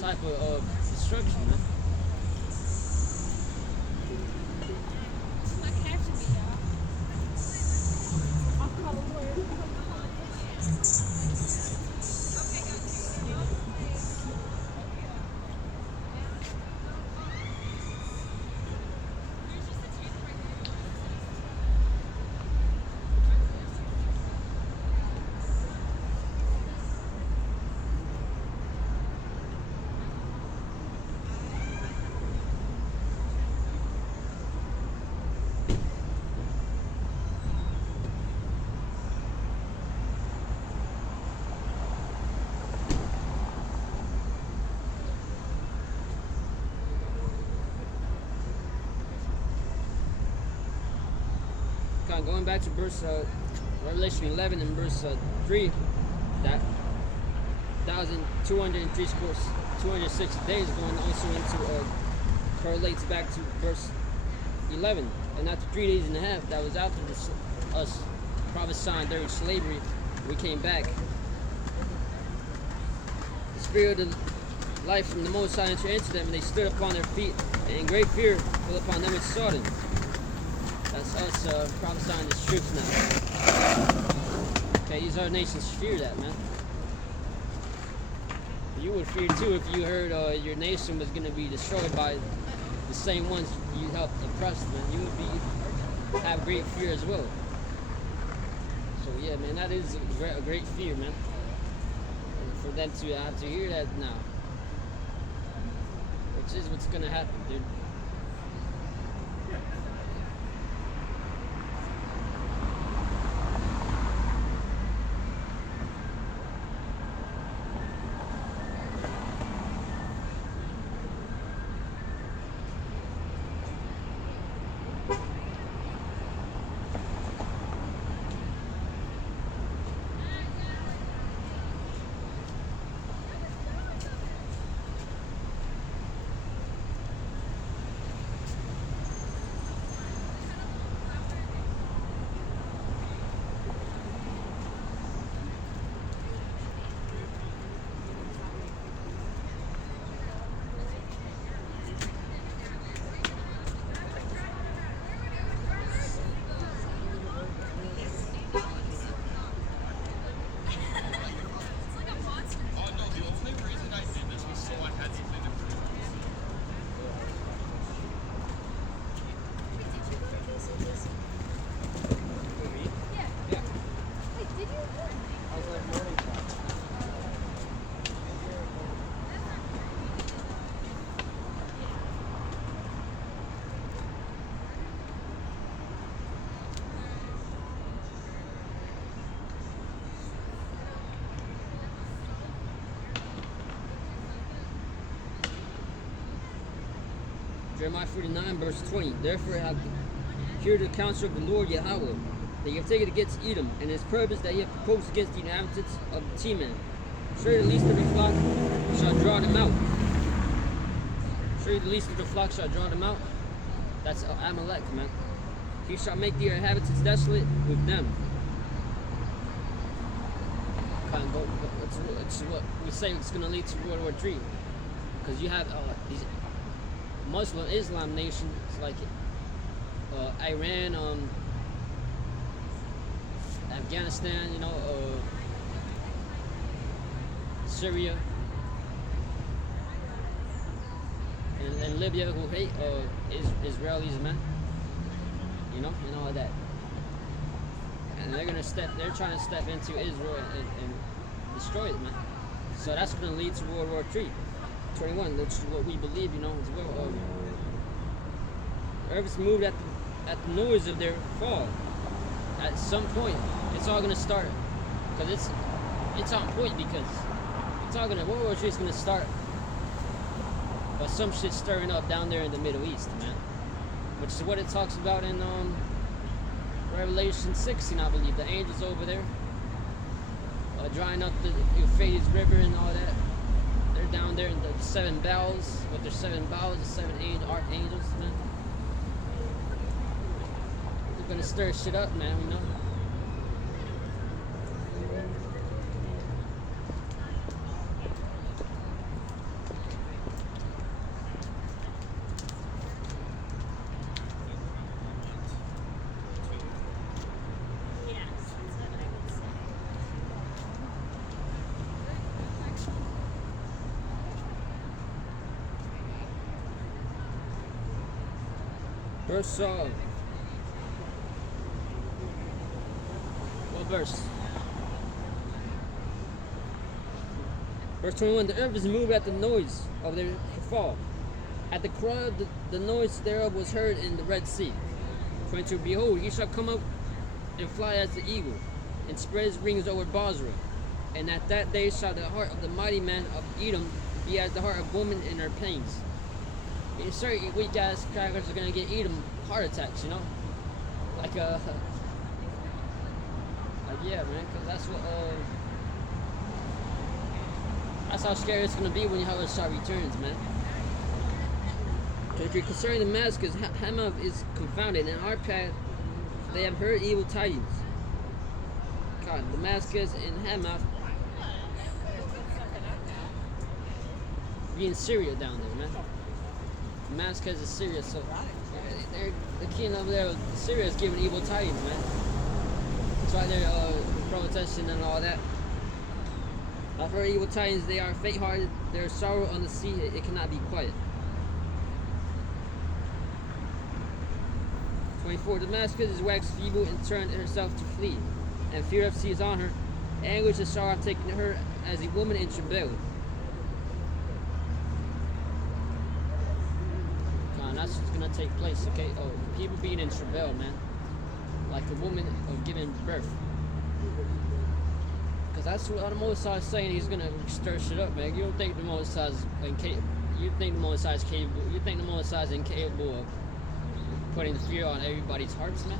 type of destruction, man. Going back to verse Revelation 11 and verse 3, that 1,203 scores, 206 days going also into correlates back to verse 11. And after 3 days and a half, that was after us prophesying during slavery, we came back. The spirit of life from the Most High entered into them, and they stood upon their feet, and in great fear fell upon them which saw them. That's us prophesying the truth now. Okay, these other nations fear that, man. You would fear too if you heard your nation was going to be destroyed by the same ones you helped oppress, man. You would have great fear as well. So yeah, man, that is a great fear, man. And for them to have to hear that now, which is what's going to happen, dude. Jeremiah 49, verse 20. Therefore have hear the counsel of the Lord Yahweh, that you have taken against Edom, and his purpose that you have proposed against the inhabitants of Teman. Surely the least of the flock shall draw them out. Surely the least of the flock shall draw them out. That's Amalek, man. He shall make the inhabitants desolate with them. It's what we say it's going to lead to World War III. Because you have these Muslim Islam nations like Iran, Afghanistan, Syria, and Libya, who hate Israelis, man. And all that. And they're trying to step into Israel and destroy it, man. So that's going to lead to World War III. 21, which is what we believe, as well. Earth is moved at the noise of their fall. At some point, it's all going to start. Because it's on point, because it's all going to, World War III is going to start. But some shit's stirring up down there in the Middle East, man. Which is what it talks about in Revelation 16, I believe. The angels over there drying up the Euphrates River and all that. They're down there in the 7 bells, with their 7 bells, the 7 archangels, man. They're gonna stir shit up, man, Verse Psalm. What verse? Verse 21. The earth is moved at the noise of their fall. At the cry of the noise thereof was heard in the Red Sea. 22. Behold, he shall come up and fly as the eagle, and spread his wings over Basra. And at that day shall the heart of the mighty man of Edom be as the heart of woman in her pains. And certain weak ass crackers are gonna get Edom heart attacks, like yeah, man, because that's what that's how scary it's gonna be when Yahushua returns, man. Concerning Damascus, Hamath is confounded, and our path they have heard evil tidings. God, Damascus and Hamath be in Syria down there, man. Damascus is Syria, so the king over there, Syria is giving evil tidings, man. That's why they're protesting and all that. I've heard evil tidings, they are faint-hearted, there is sorrow on the sea, it cannot be quiet. 24. Damascus is waxed feeble and turned herself to flee, and fear of sea is on her. Anguish and sorrow have taken her as a woman in travail. That's what's gonna take place, okay? People being in travail, man, like a woman giving birth, because that's what the Most High is saying. He's gonna stir shit up, man. You don't think the Most High is incapable? You think the Most High is capable? You think the Most High is incapable of putting fear on everybody's hearts, man?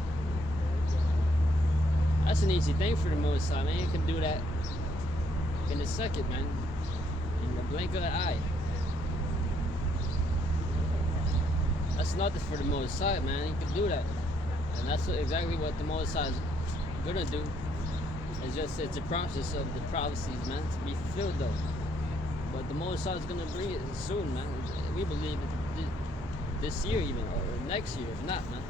That's an easy thing for the Most High, man. You can do that in a second, man, in the blink of an eye. That's nothing for the Most High, man. You can do that. And that's exactly what the Most High is gonna do. It's a process of the prophecies, man, to be fulfilled though. But the Most High is gonna bring it soon, man. We believe it this year even, or next year, if not, man.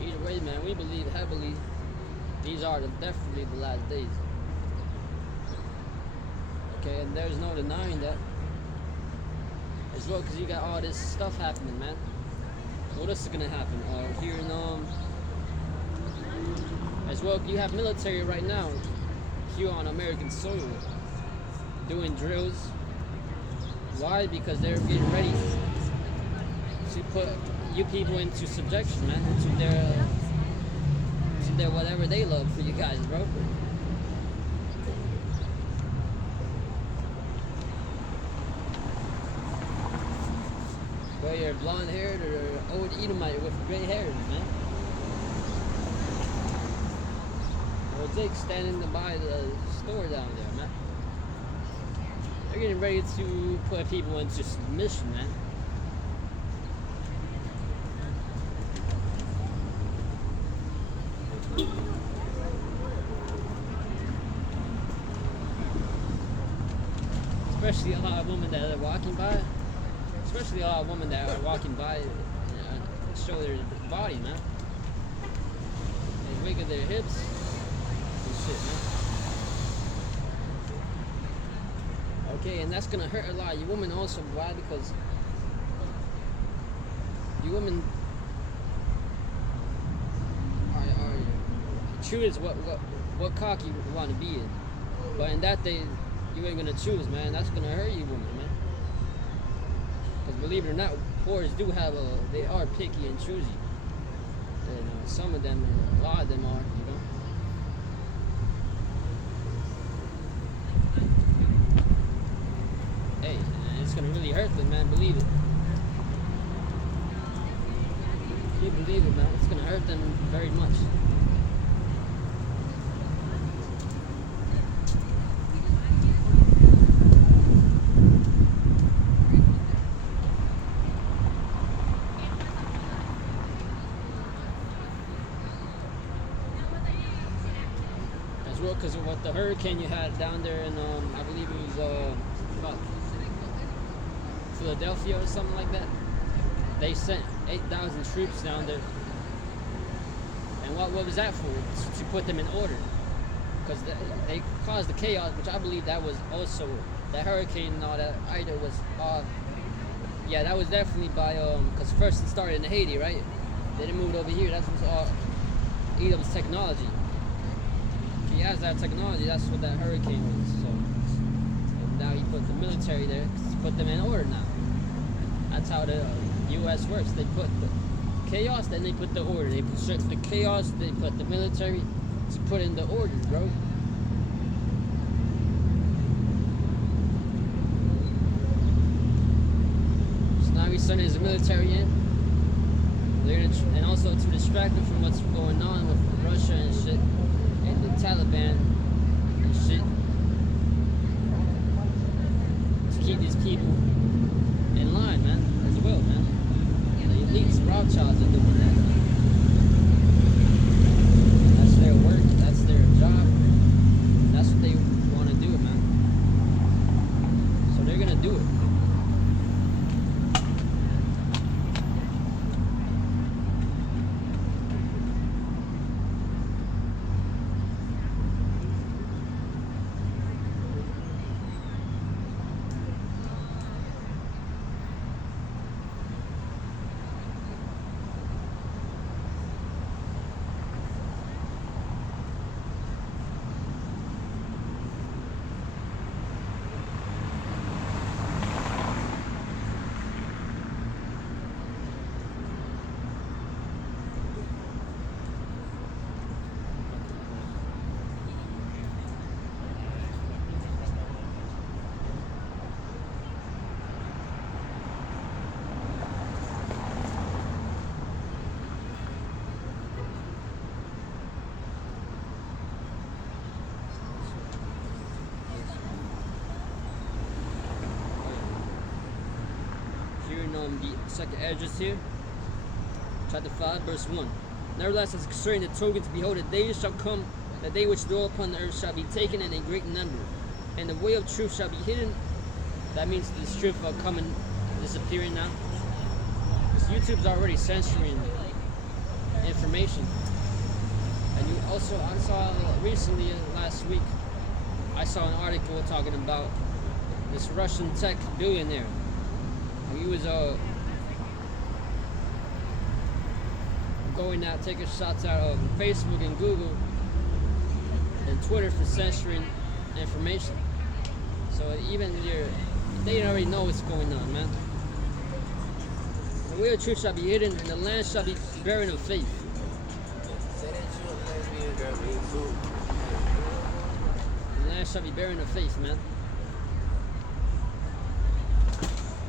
Either way, man, we believe heavily these are definitely the last days. Okay, and there's no denying that. As well, because you got all this stuff happening, man. What else is gonna happen? Here in as well, you have military right now here on American soil doing drills. Why? Because they're getting ready to put you people into subjection, man, to their whatever they love for you guys, bro. whether you're blonde haired or old Edomite with gray hair, man. Or Jake standing by the store down there, man. They're getting ready to put people into submission, man. Especially a lot of women that are walking by. Especially a lot of women that are walking by and show their body, man. They wiggle their hips and shit, man. Okay, and that's gonna hurt a lot of you women also. Why? Because you women are choose what cock you want to be in. But in that day, you ain't gonna choose, man. That's gonna hurt you women, man. Because believe it or not, whores do have they are picky and choosy. And some of them, a lot of them are, you know. Hey, and it's gonna really hurt them, man. Believe it. You believe it, man. It's gonna hurt them very much. Because of what the hurricane you had down there in, I believe it was about Philadelphia or something like that. They sent 8,000 troops down there. And what was that for? To put them in order. Because they caused the chaos, which I believe that was also, that hurricane and all that either was, yeah, that was definitely by, because first it started in Haiti, right? Then it moved over here. That was all Edom's technology. He has that technology, that's what that hurricane was. So and now he put the military there to put them in order now. That's how the U.S. works. They put the chaos, then they put the order. They put the chaos, they put the military to put in the order, bro. So now he's sending his military in. They're gonna and also to distract them from what's going on with Russia and shit. And the Taliban and shit, to keep these people in line, man, as well, man. The elites, Rothschilds are doing that. That's their work, that's their job, that's what they want to do, man. So they're gonna do it. The second address here, chapter 5, verse 1. Nevertheless, as concerning the tokens, behold, the days shall come, that they which dwell upon the earth shall be taken in a great number, and the way of truth shall be hidden. That means this truth will come and disappearing now. Because YouTube's already censoring information. And you also, I saw recently, last week, I saw an article talking about this Russian tech billionaire. He was going out, taking shots out of Facebook and Google and Twitter for censoring information. So even they already know what's going on, man. The way of truth shall be hidden, and the land shall be barren of faith. The land shall be barren of faith, man.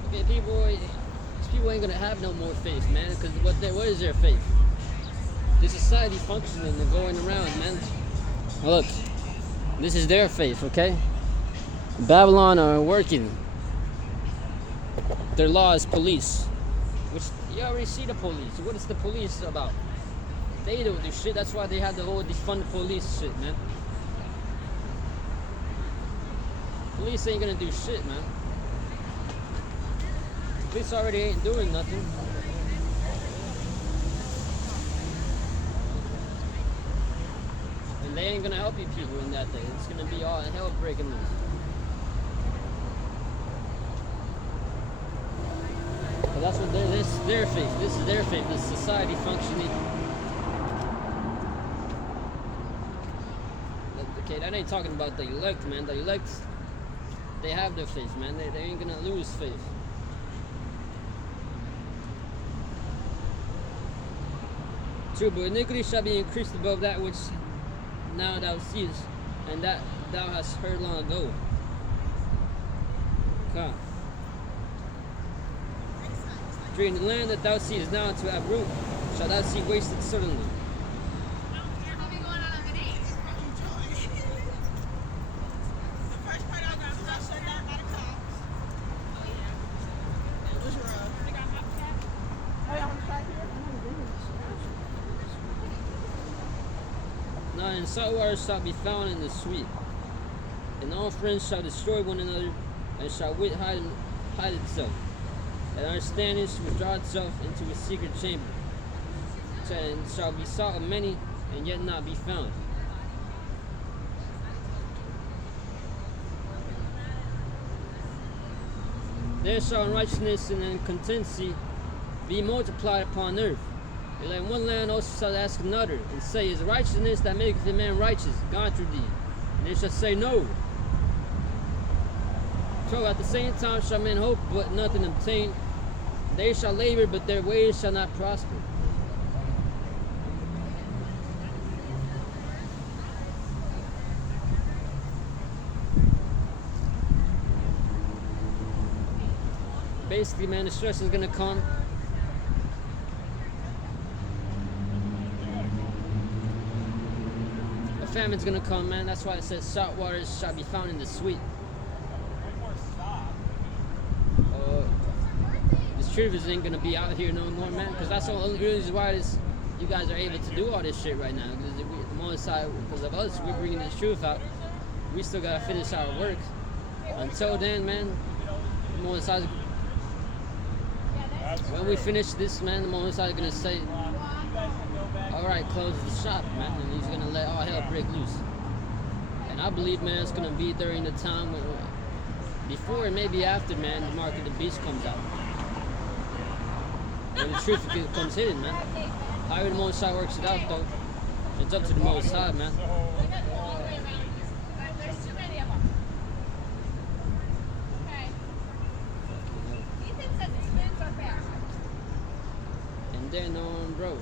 Okay, people, people ain't gonna have no more faith, man. Because what is their faith? This society functioning and going around, man. Look, this is their faith, okay? Babylon are working. Their law is police. Which you already see the police. What is the police about? They don't do shit. That's why they have the whole defund police shit, man. Police ain't gonna do shit, man. Police already ain't doing nothing. And they ain't gonna help you people in that day. It's gonna be all hell breaking loose. But that's what this is their faith. This is their faith. This society functioning. Okay, that ain't talking about the elect, man. The elect, they have their faith, man. They ain't gonna lose faith. True, but iniquity shall be increased above that which now thou seest, and that thou hast heard long ago. Come. During the land that thou seest now to have root, shall thou see wasted suddenly. Now in salt water shall be found in the sweet, and all friends shall destroy one another, and shall wit hide itself, and understanding shall withdraw itself into a secret chamber, and shall be sought of many, and yet not be found. There shall unrighteousness and incontinency be multiplied upon earth. And let one land also shall ask another, and say, is righteousness that maketh a man righteous gone through thee? And they shall say, no. So at the same time shall men hope, but nothing obtain. They shall labor, but their ways shall not prosper. Basically, man, the stress is gonna come. A famine's gonna come, man. That's why it says salt waters shall be found in the sweet. This truth ain't gonna be out here no more, man. Because that's the only reason why you guys are able to do all this shit right now. Because of us, we're bringing this truth out. We still gotta finish our work. Until then, man, the Most High, when we finish this, man, the Most High is gonna say, alright, close the shop, man, and he's gonna let all hell break loose. And I believe, man, it's gonna be during the time when, before and maybe after, man, the mark of the beast comes out. When the truth comes hidden, man. However the Most High works it out, though, it's up to the Most High, man. And then bro.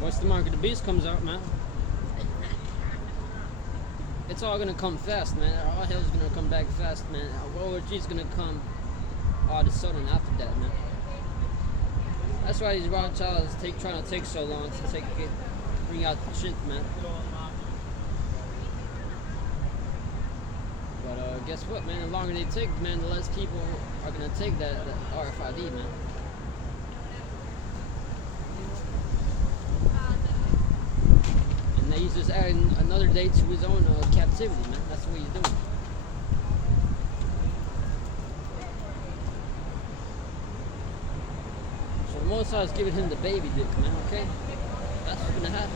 Once the mark of the beast comes out, man, it's all gonna come fast, man. All hell's gonna come back fast, man. World War III's gonna come all of a sudden after that, man. That's why these Rothschilds trying to take so long to bring out the shit, man. But guess what, man? The longer they take, man, the less people are gonna take that RFID, man. And he's just adding another day to his own captivity, man. That's what he's doing. So the Most High is giving him the baby dick, man, okay? That's what's gonna happen.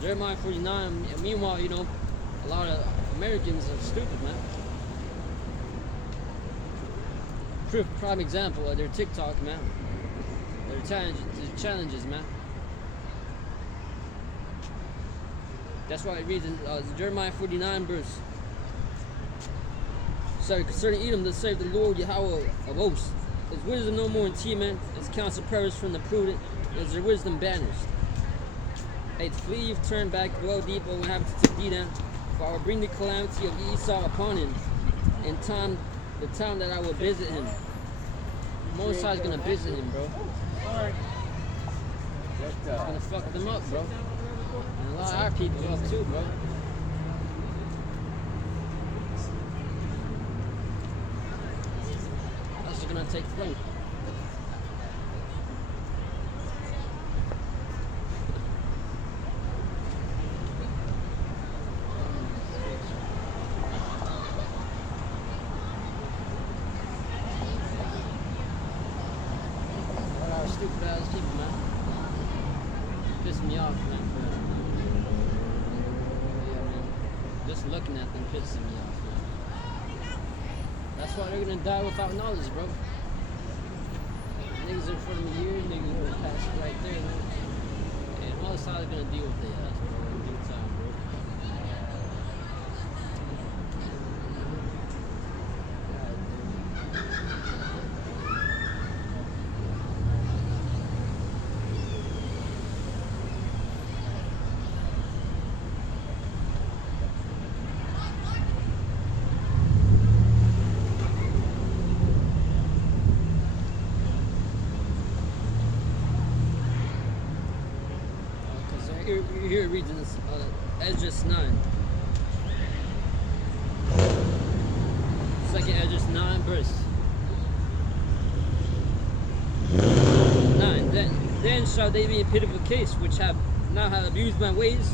Jeremiah 49. And meanwhile, you know, a lot of Americans are stupid, man. Prime example of their TikTok, man. Their challenges, man. That's why it reads in Jeremiah 49 verse. Sorry, concerning Edom, to save the Lord Yahweh of hosts. Is wisdom no more in T, man? Is counsel perished from the prudent? Is their wisdom banished? Hey, flee, turn back, dwell deep, O inhabitants of Dedan. For I will bring the calamity of Esau upon him in time, the time that I will visit him. Most High's gonna visit him, bro. He's gonna fuck them up, bro. And a lot of our people up too, bro. That's gonna take place. Stupid ass people, man. Piss me off, man. Yeah, man. Just looking at them pissing me off, man. That's why they're gonna die without knowledge, bro. Niggas in front of me here, niggas gonna pass it right there, man. And all the time gonna deal with their ass, bro, in due time, bro. Here it reads in this, Esdras 9. Second Esdras 9 verse 9. Then shall they be in pitiful case, which have abused my ways,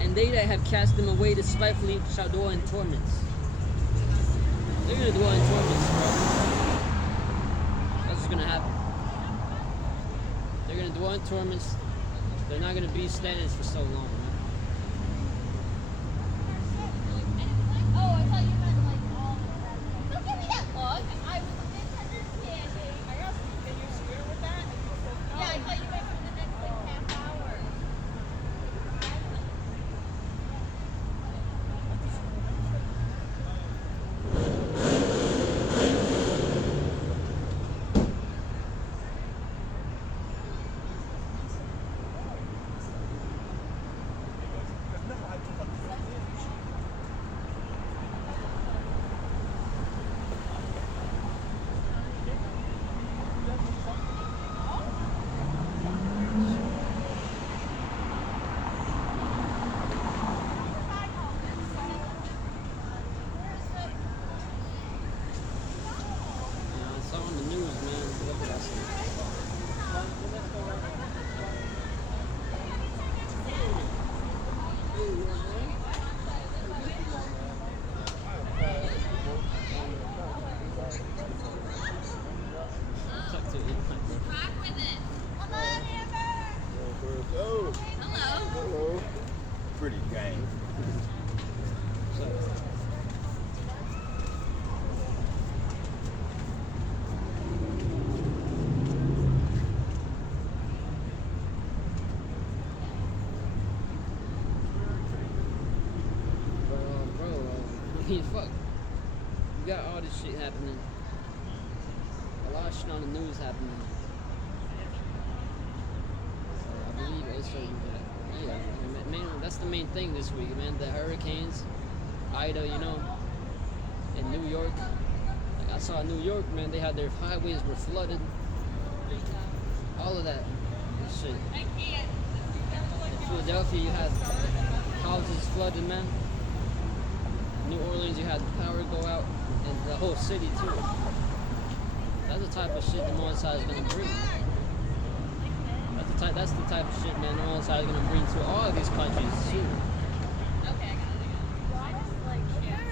and they that have cast them away despitefully shall dwell in torments. They're gonna dwell in torments, bro. That's what's gonna happen. They're gonna dwell in torments. They're not gonna be standing for so long, man. Oh, I thought you meant like all. Don't give me that look. I was misunderstanding. Can you swear with that? Yeah, I thought you meant for the next like half hour. Yeah, I saw on the news, man. What did I say? Talk to you. Rock with it. Come on, Amber. Oh, Hello. hello. Pretty gang. So, bro, I mean, fuck. You got all this shit happening. A lot of shit on the news happening. I believe it's yeah, man, that's the main thing this week, man. The hurricanes, Ida, you know, in New York. Like I saw New York, man, they had their highways were flooded. All of that shit. In Philadelphia, you had houses flooded, man. New Orleans, you had the power go out, and the whole city too. That's the type of shit the Most High is gonna bring. That's the type of shit, man, the Most High is gonna bring to all of these countries soon. Okay, I got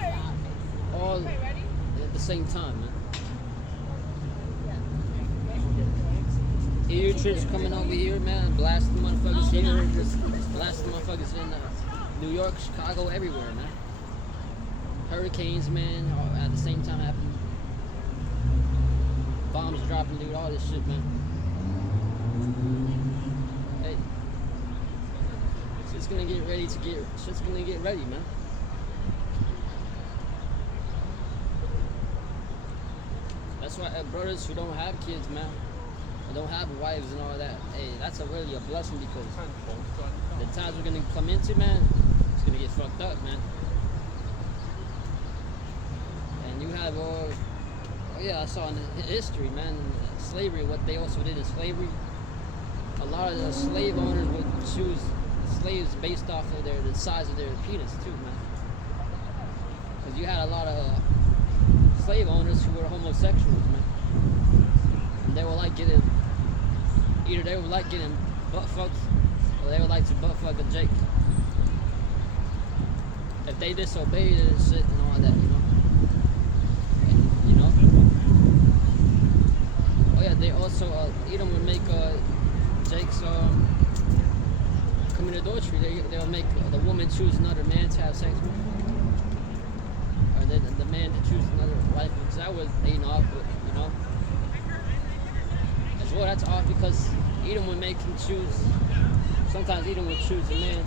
it. All at the same time, man. Hear your trips coming over here, man, blasting motherfuckers here. Just blasting motherfuckers in New York, Chicago, everywhere, man. Hurricanes, man, all at the same time happening. Bombs dropping, dude, all this shit, man. Hey, shit's gonna get ready man. That's why brothers who don't have kids, man, or don't have wives and all that, hey, that's really a blessing because the times we're gonna come into, man, it's gonna get fucked up, man. And you have oh yeah, I saw in history, man, in slavery, what they also did in slavery. A lot of the slave owners would choose slaves based off of the size of their penis too, man. Because you had a lot of slave owners who were homosexuals, man. And they were like getting, either they would like getting butt fucked, or they would like to butt fuck a Jake. If they disobeyed it and shit and all that, you know. Oh yeah, they also, Edom would make Jake's commit adultery. They would make the woman choose another man to have sex with. Or the man to choose another wife, because that was off, you know. As well, that's off because Edom would make him choose, sometimes Edom would choose a man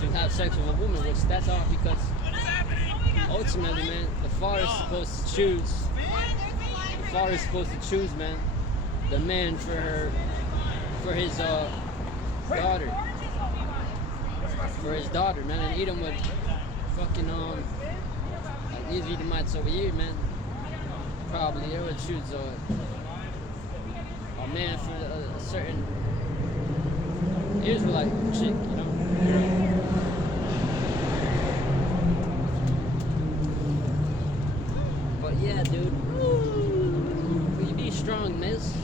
to have sex with a woman, which that's off because ultimately, man, the father's supposed to choose. The father's supposed to choose, man, the man for his daughter. For his daughter, man, and Edom would fucking like these Edomites over here, man, probably they would choose a man for a certain Israelite chick, you know. But yeah, dude, you be strong, miss.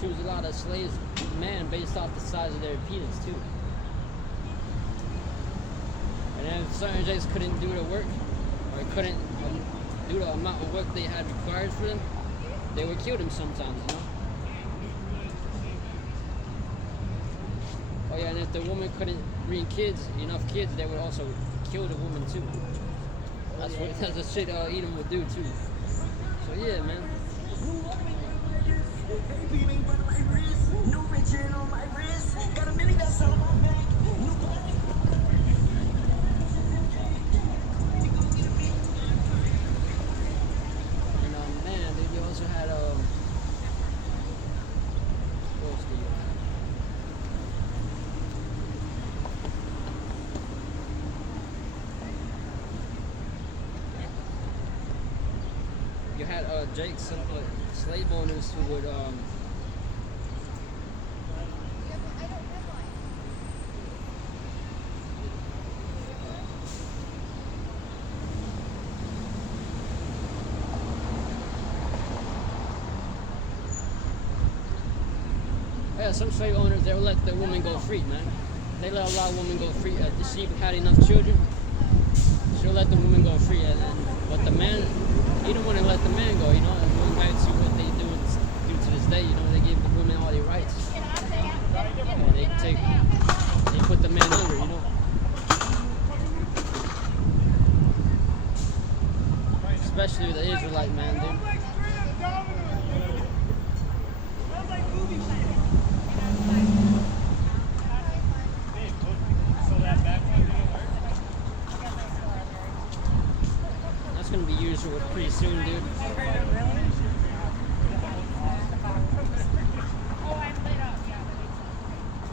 Choose a lot of slaves, man, based off the size of their penis too. And if certain Jakes couldn't do the work, or couldn't do the amount of work they had required for them, they would kill them sometimes, you know. Oh yeah, and if the woman couldn't bring enough kids, they would also kill the woman too. That's the shit Edom would do too. So yeah, man. No Richard on my wrist. Got $1 million on my back. And man, dude, you also had what else do you have? You had Jake, some slave owners who would some slave owners, they would let the woman go free, man. They let a lot of women go free. If she had enough children, she'll let the woman go free. But the man, he don't want to let the man go, you know. And going back to what they do to this day, you know, they give the women all their rights. And they put the man under, you know. Especially the Israelite man, dude. Gonna be used pretty soon, dude.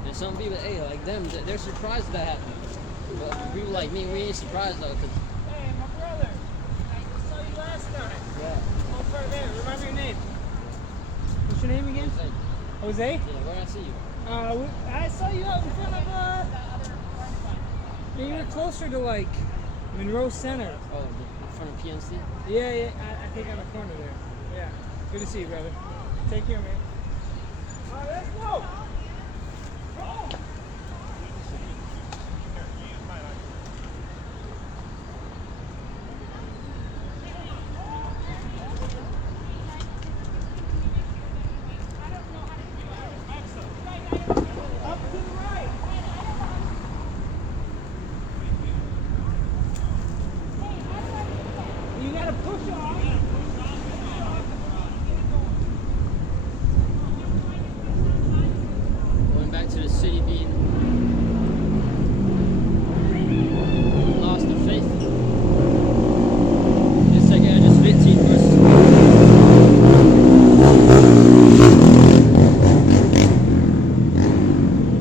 And some people, hey, like them, they're surprised that happened. But people like me, we ain't surprised though, cause. Hey, my brother. I saw you last night. Yeah. Over there. Remember your name? What's your name again? Jose. Jose? Yeah, where I see you. I saw you out in front of you were closer to like Monroe Center. Oh, in front of PNC? Yeah, I think on the corner there. Yeah. Good to see you, brother. Take care, man. All right, let's go. You gotta push off. Going back to the city being lost of faith. This second just 15 verses.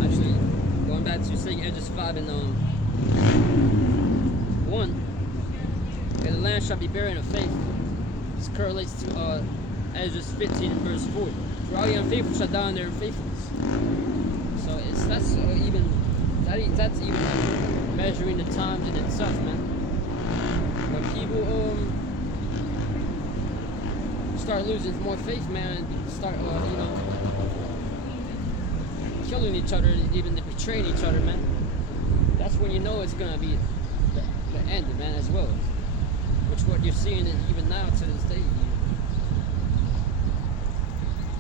Actually, going back to second Edges 5 and 1. Okay, the land shall be buried in faith. This correlates to Edges 15 and verse 4. For all the unfaithful shall die in their unfaithfulness. So that's even measuring the times in itself, man. When people start losing more faith, man, and start killing each other, and even betraying each other, man. That's when you know it's gonna be the end, man, as well. Which what you're seeing even now to this day.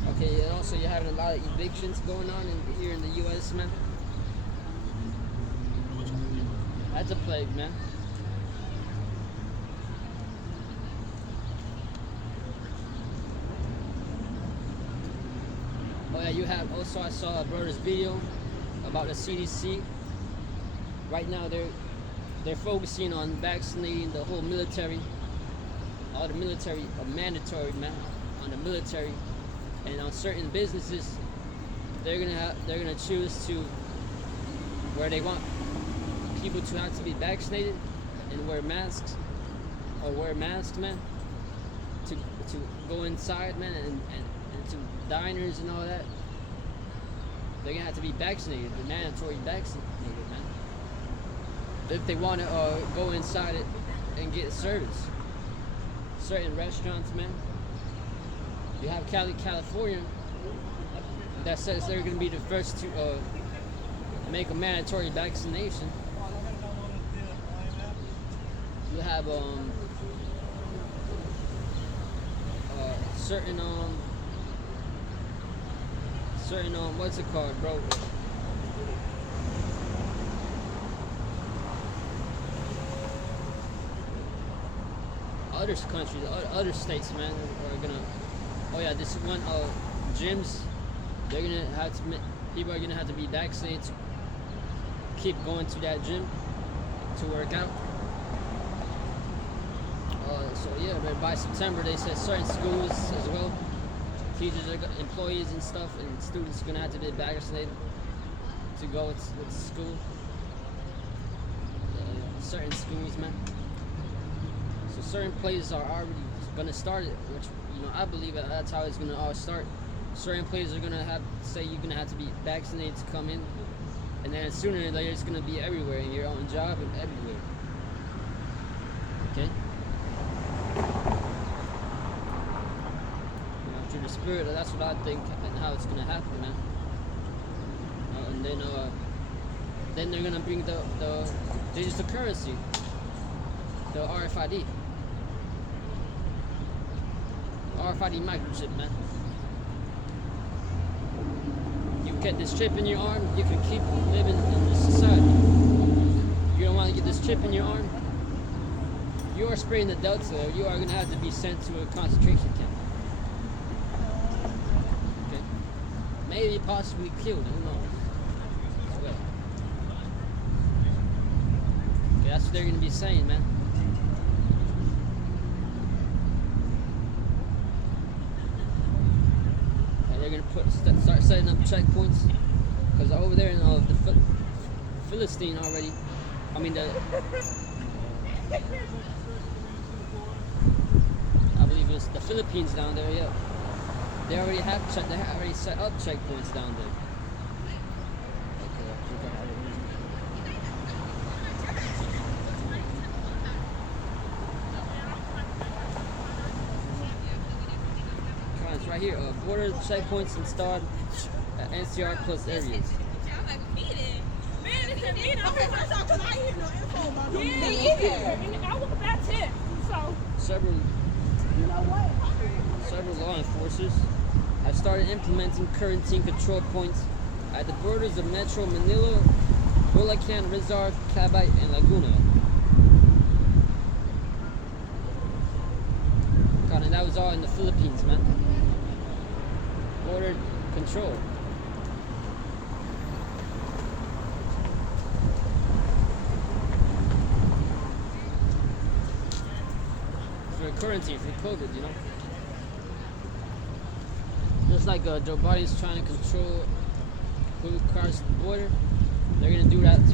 Okay, and also you're having a lot of evictions going on here in the U.S., man. That's a plague, man. Oh yeah, you have also, I saw a brother's video about the CDC. Right now they're focusing on vaccinating the whole military. All the military are mandatory, man, on the military. And on certain businesses, they're gonna choose to where they want people to have to be vaccinated and wear masks, man, to go inside, man, and to diners and all that. They're gonna have to be vaccinated, the mandatory vaccinated, man, if they want to go inside it and get service. Certain restaurants, man. You have California that says they're going to be the first to make a mandatory vaccination. You have certain what's it called, bro? Other countries, other states, man, are gonna. Oh yeah, this one gyms. They're gonna have to. People are gonna have to be vaccinated to keep going to that gym to work out. So yeah, but by September they said certain schools as well, teachers, employees and stuff, and students are gonna have to be vaccinated to go with school. Certain schools, man. So certain places are already gonna start it, which I believe that's how it's gonna all start. Certain places are gonna have say you're gonna have to be vaccinated to come in, and then sooner or later it's gonna be everywhere in your own job and everywhere. Okay. Through the spirit, that's what I think, and how it's gonna happen, man. And then they're gonna bring the digital currency, the RFID microchip, man. You get this chip in your arm, you can keep living in this society. You don't want to get this chip in your arm, you are spraying the Delta, you are going to have to be sent to a concentration camp. Okay? Maybe possibly killed, who knows? Okay, that's what they're going to be saying, man. They're gonna start setting up checkpoints, because over there in the Philistine already. I mean I believe it's the Philippines down there. Yeah, they already set up checkpoints down there. It's right here. Border checkpoints installed at NCR plus areas. Man, it's a meeting. Okay, first off, because I hear no info about them. Yeah, and I was that's it. So Several you know what? Several law enforcers have started implementing quarantine control points at the borders of Metro Manila, Bulacan, Rizal, Cavite, and Laguna. God, and that was all in the Philippines, man. Border control. For quarantine, for COVID, you know. Just like Joe Biden's trying to control who crosses the border, they're gonna do that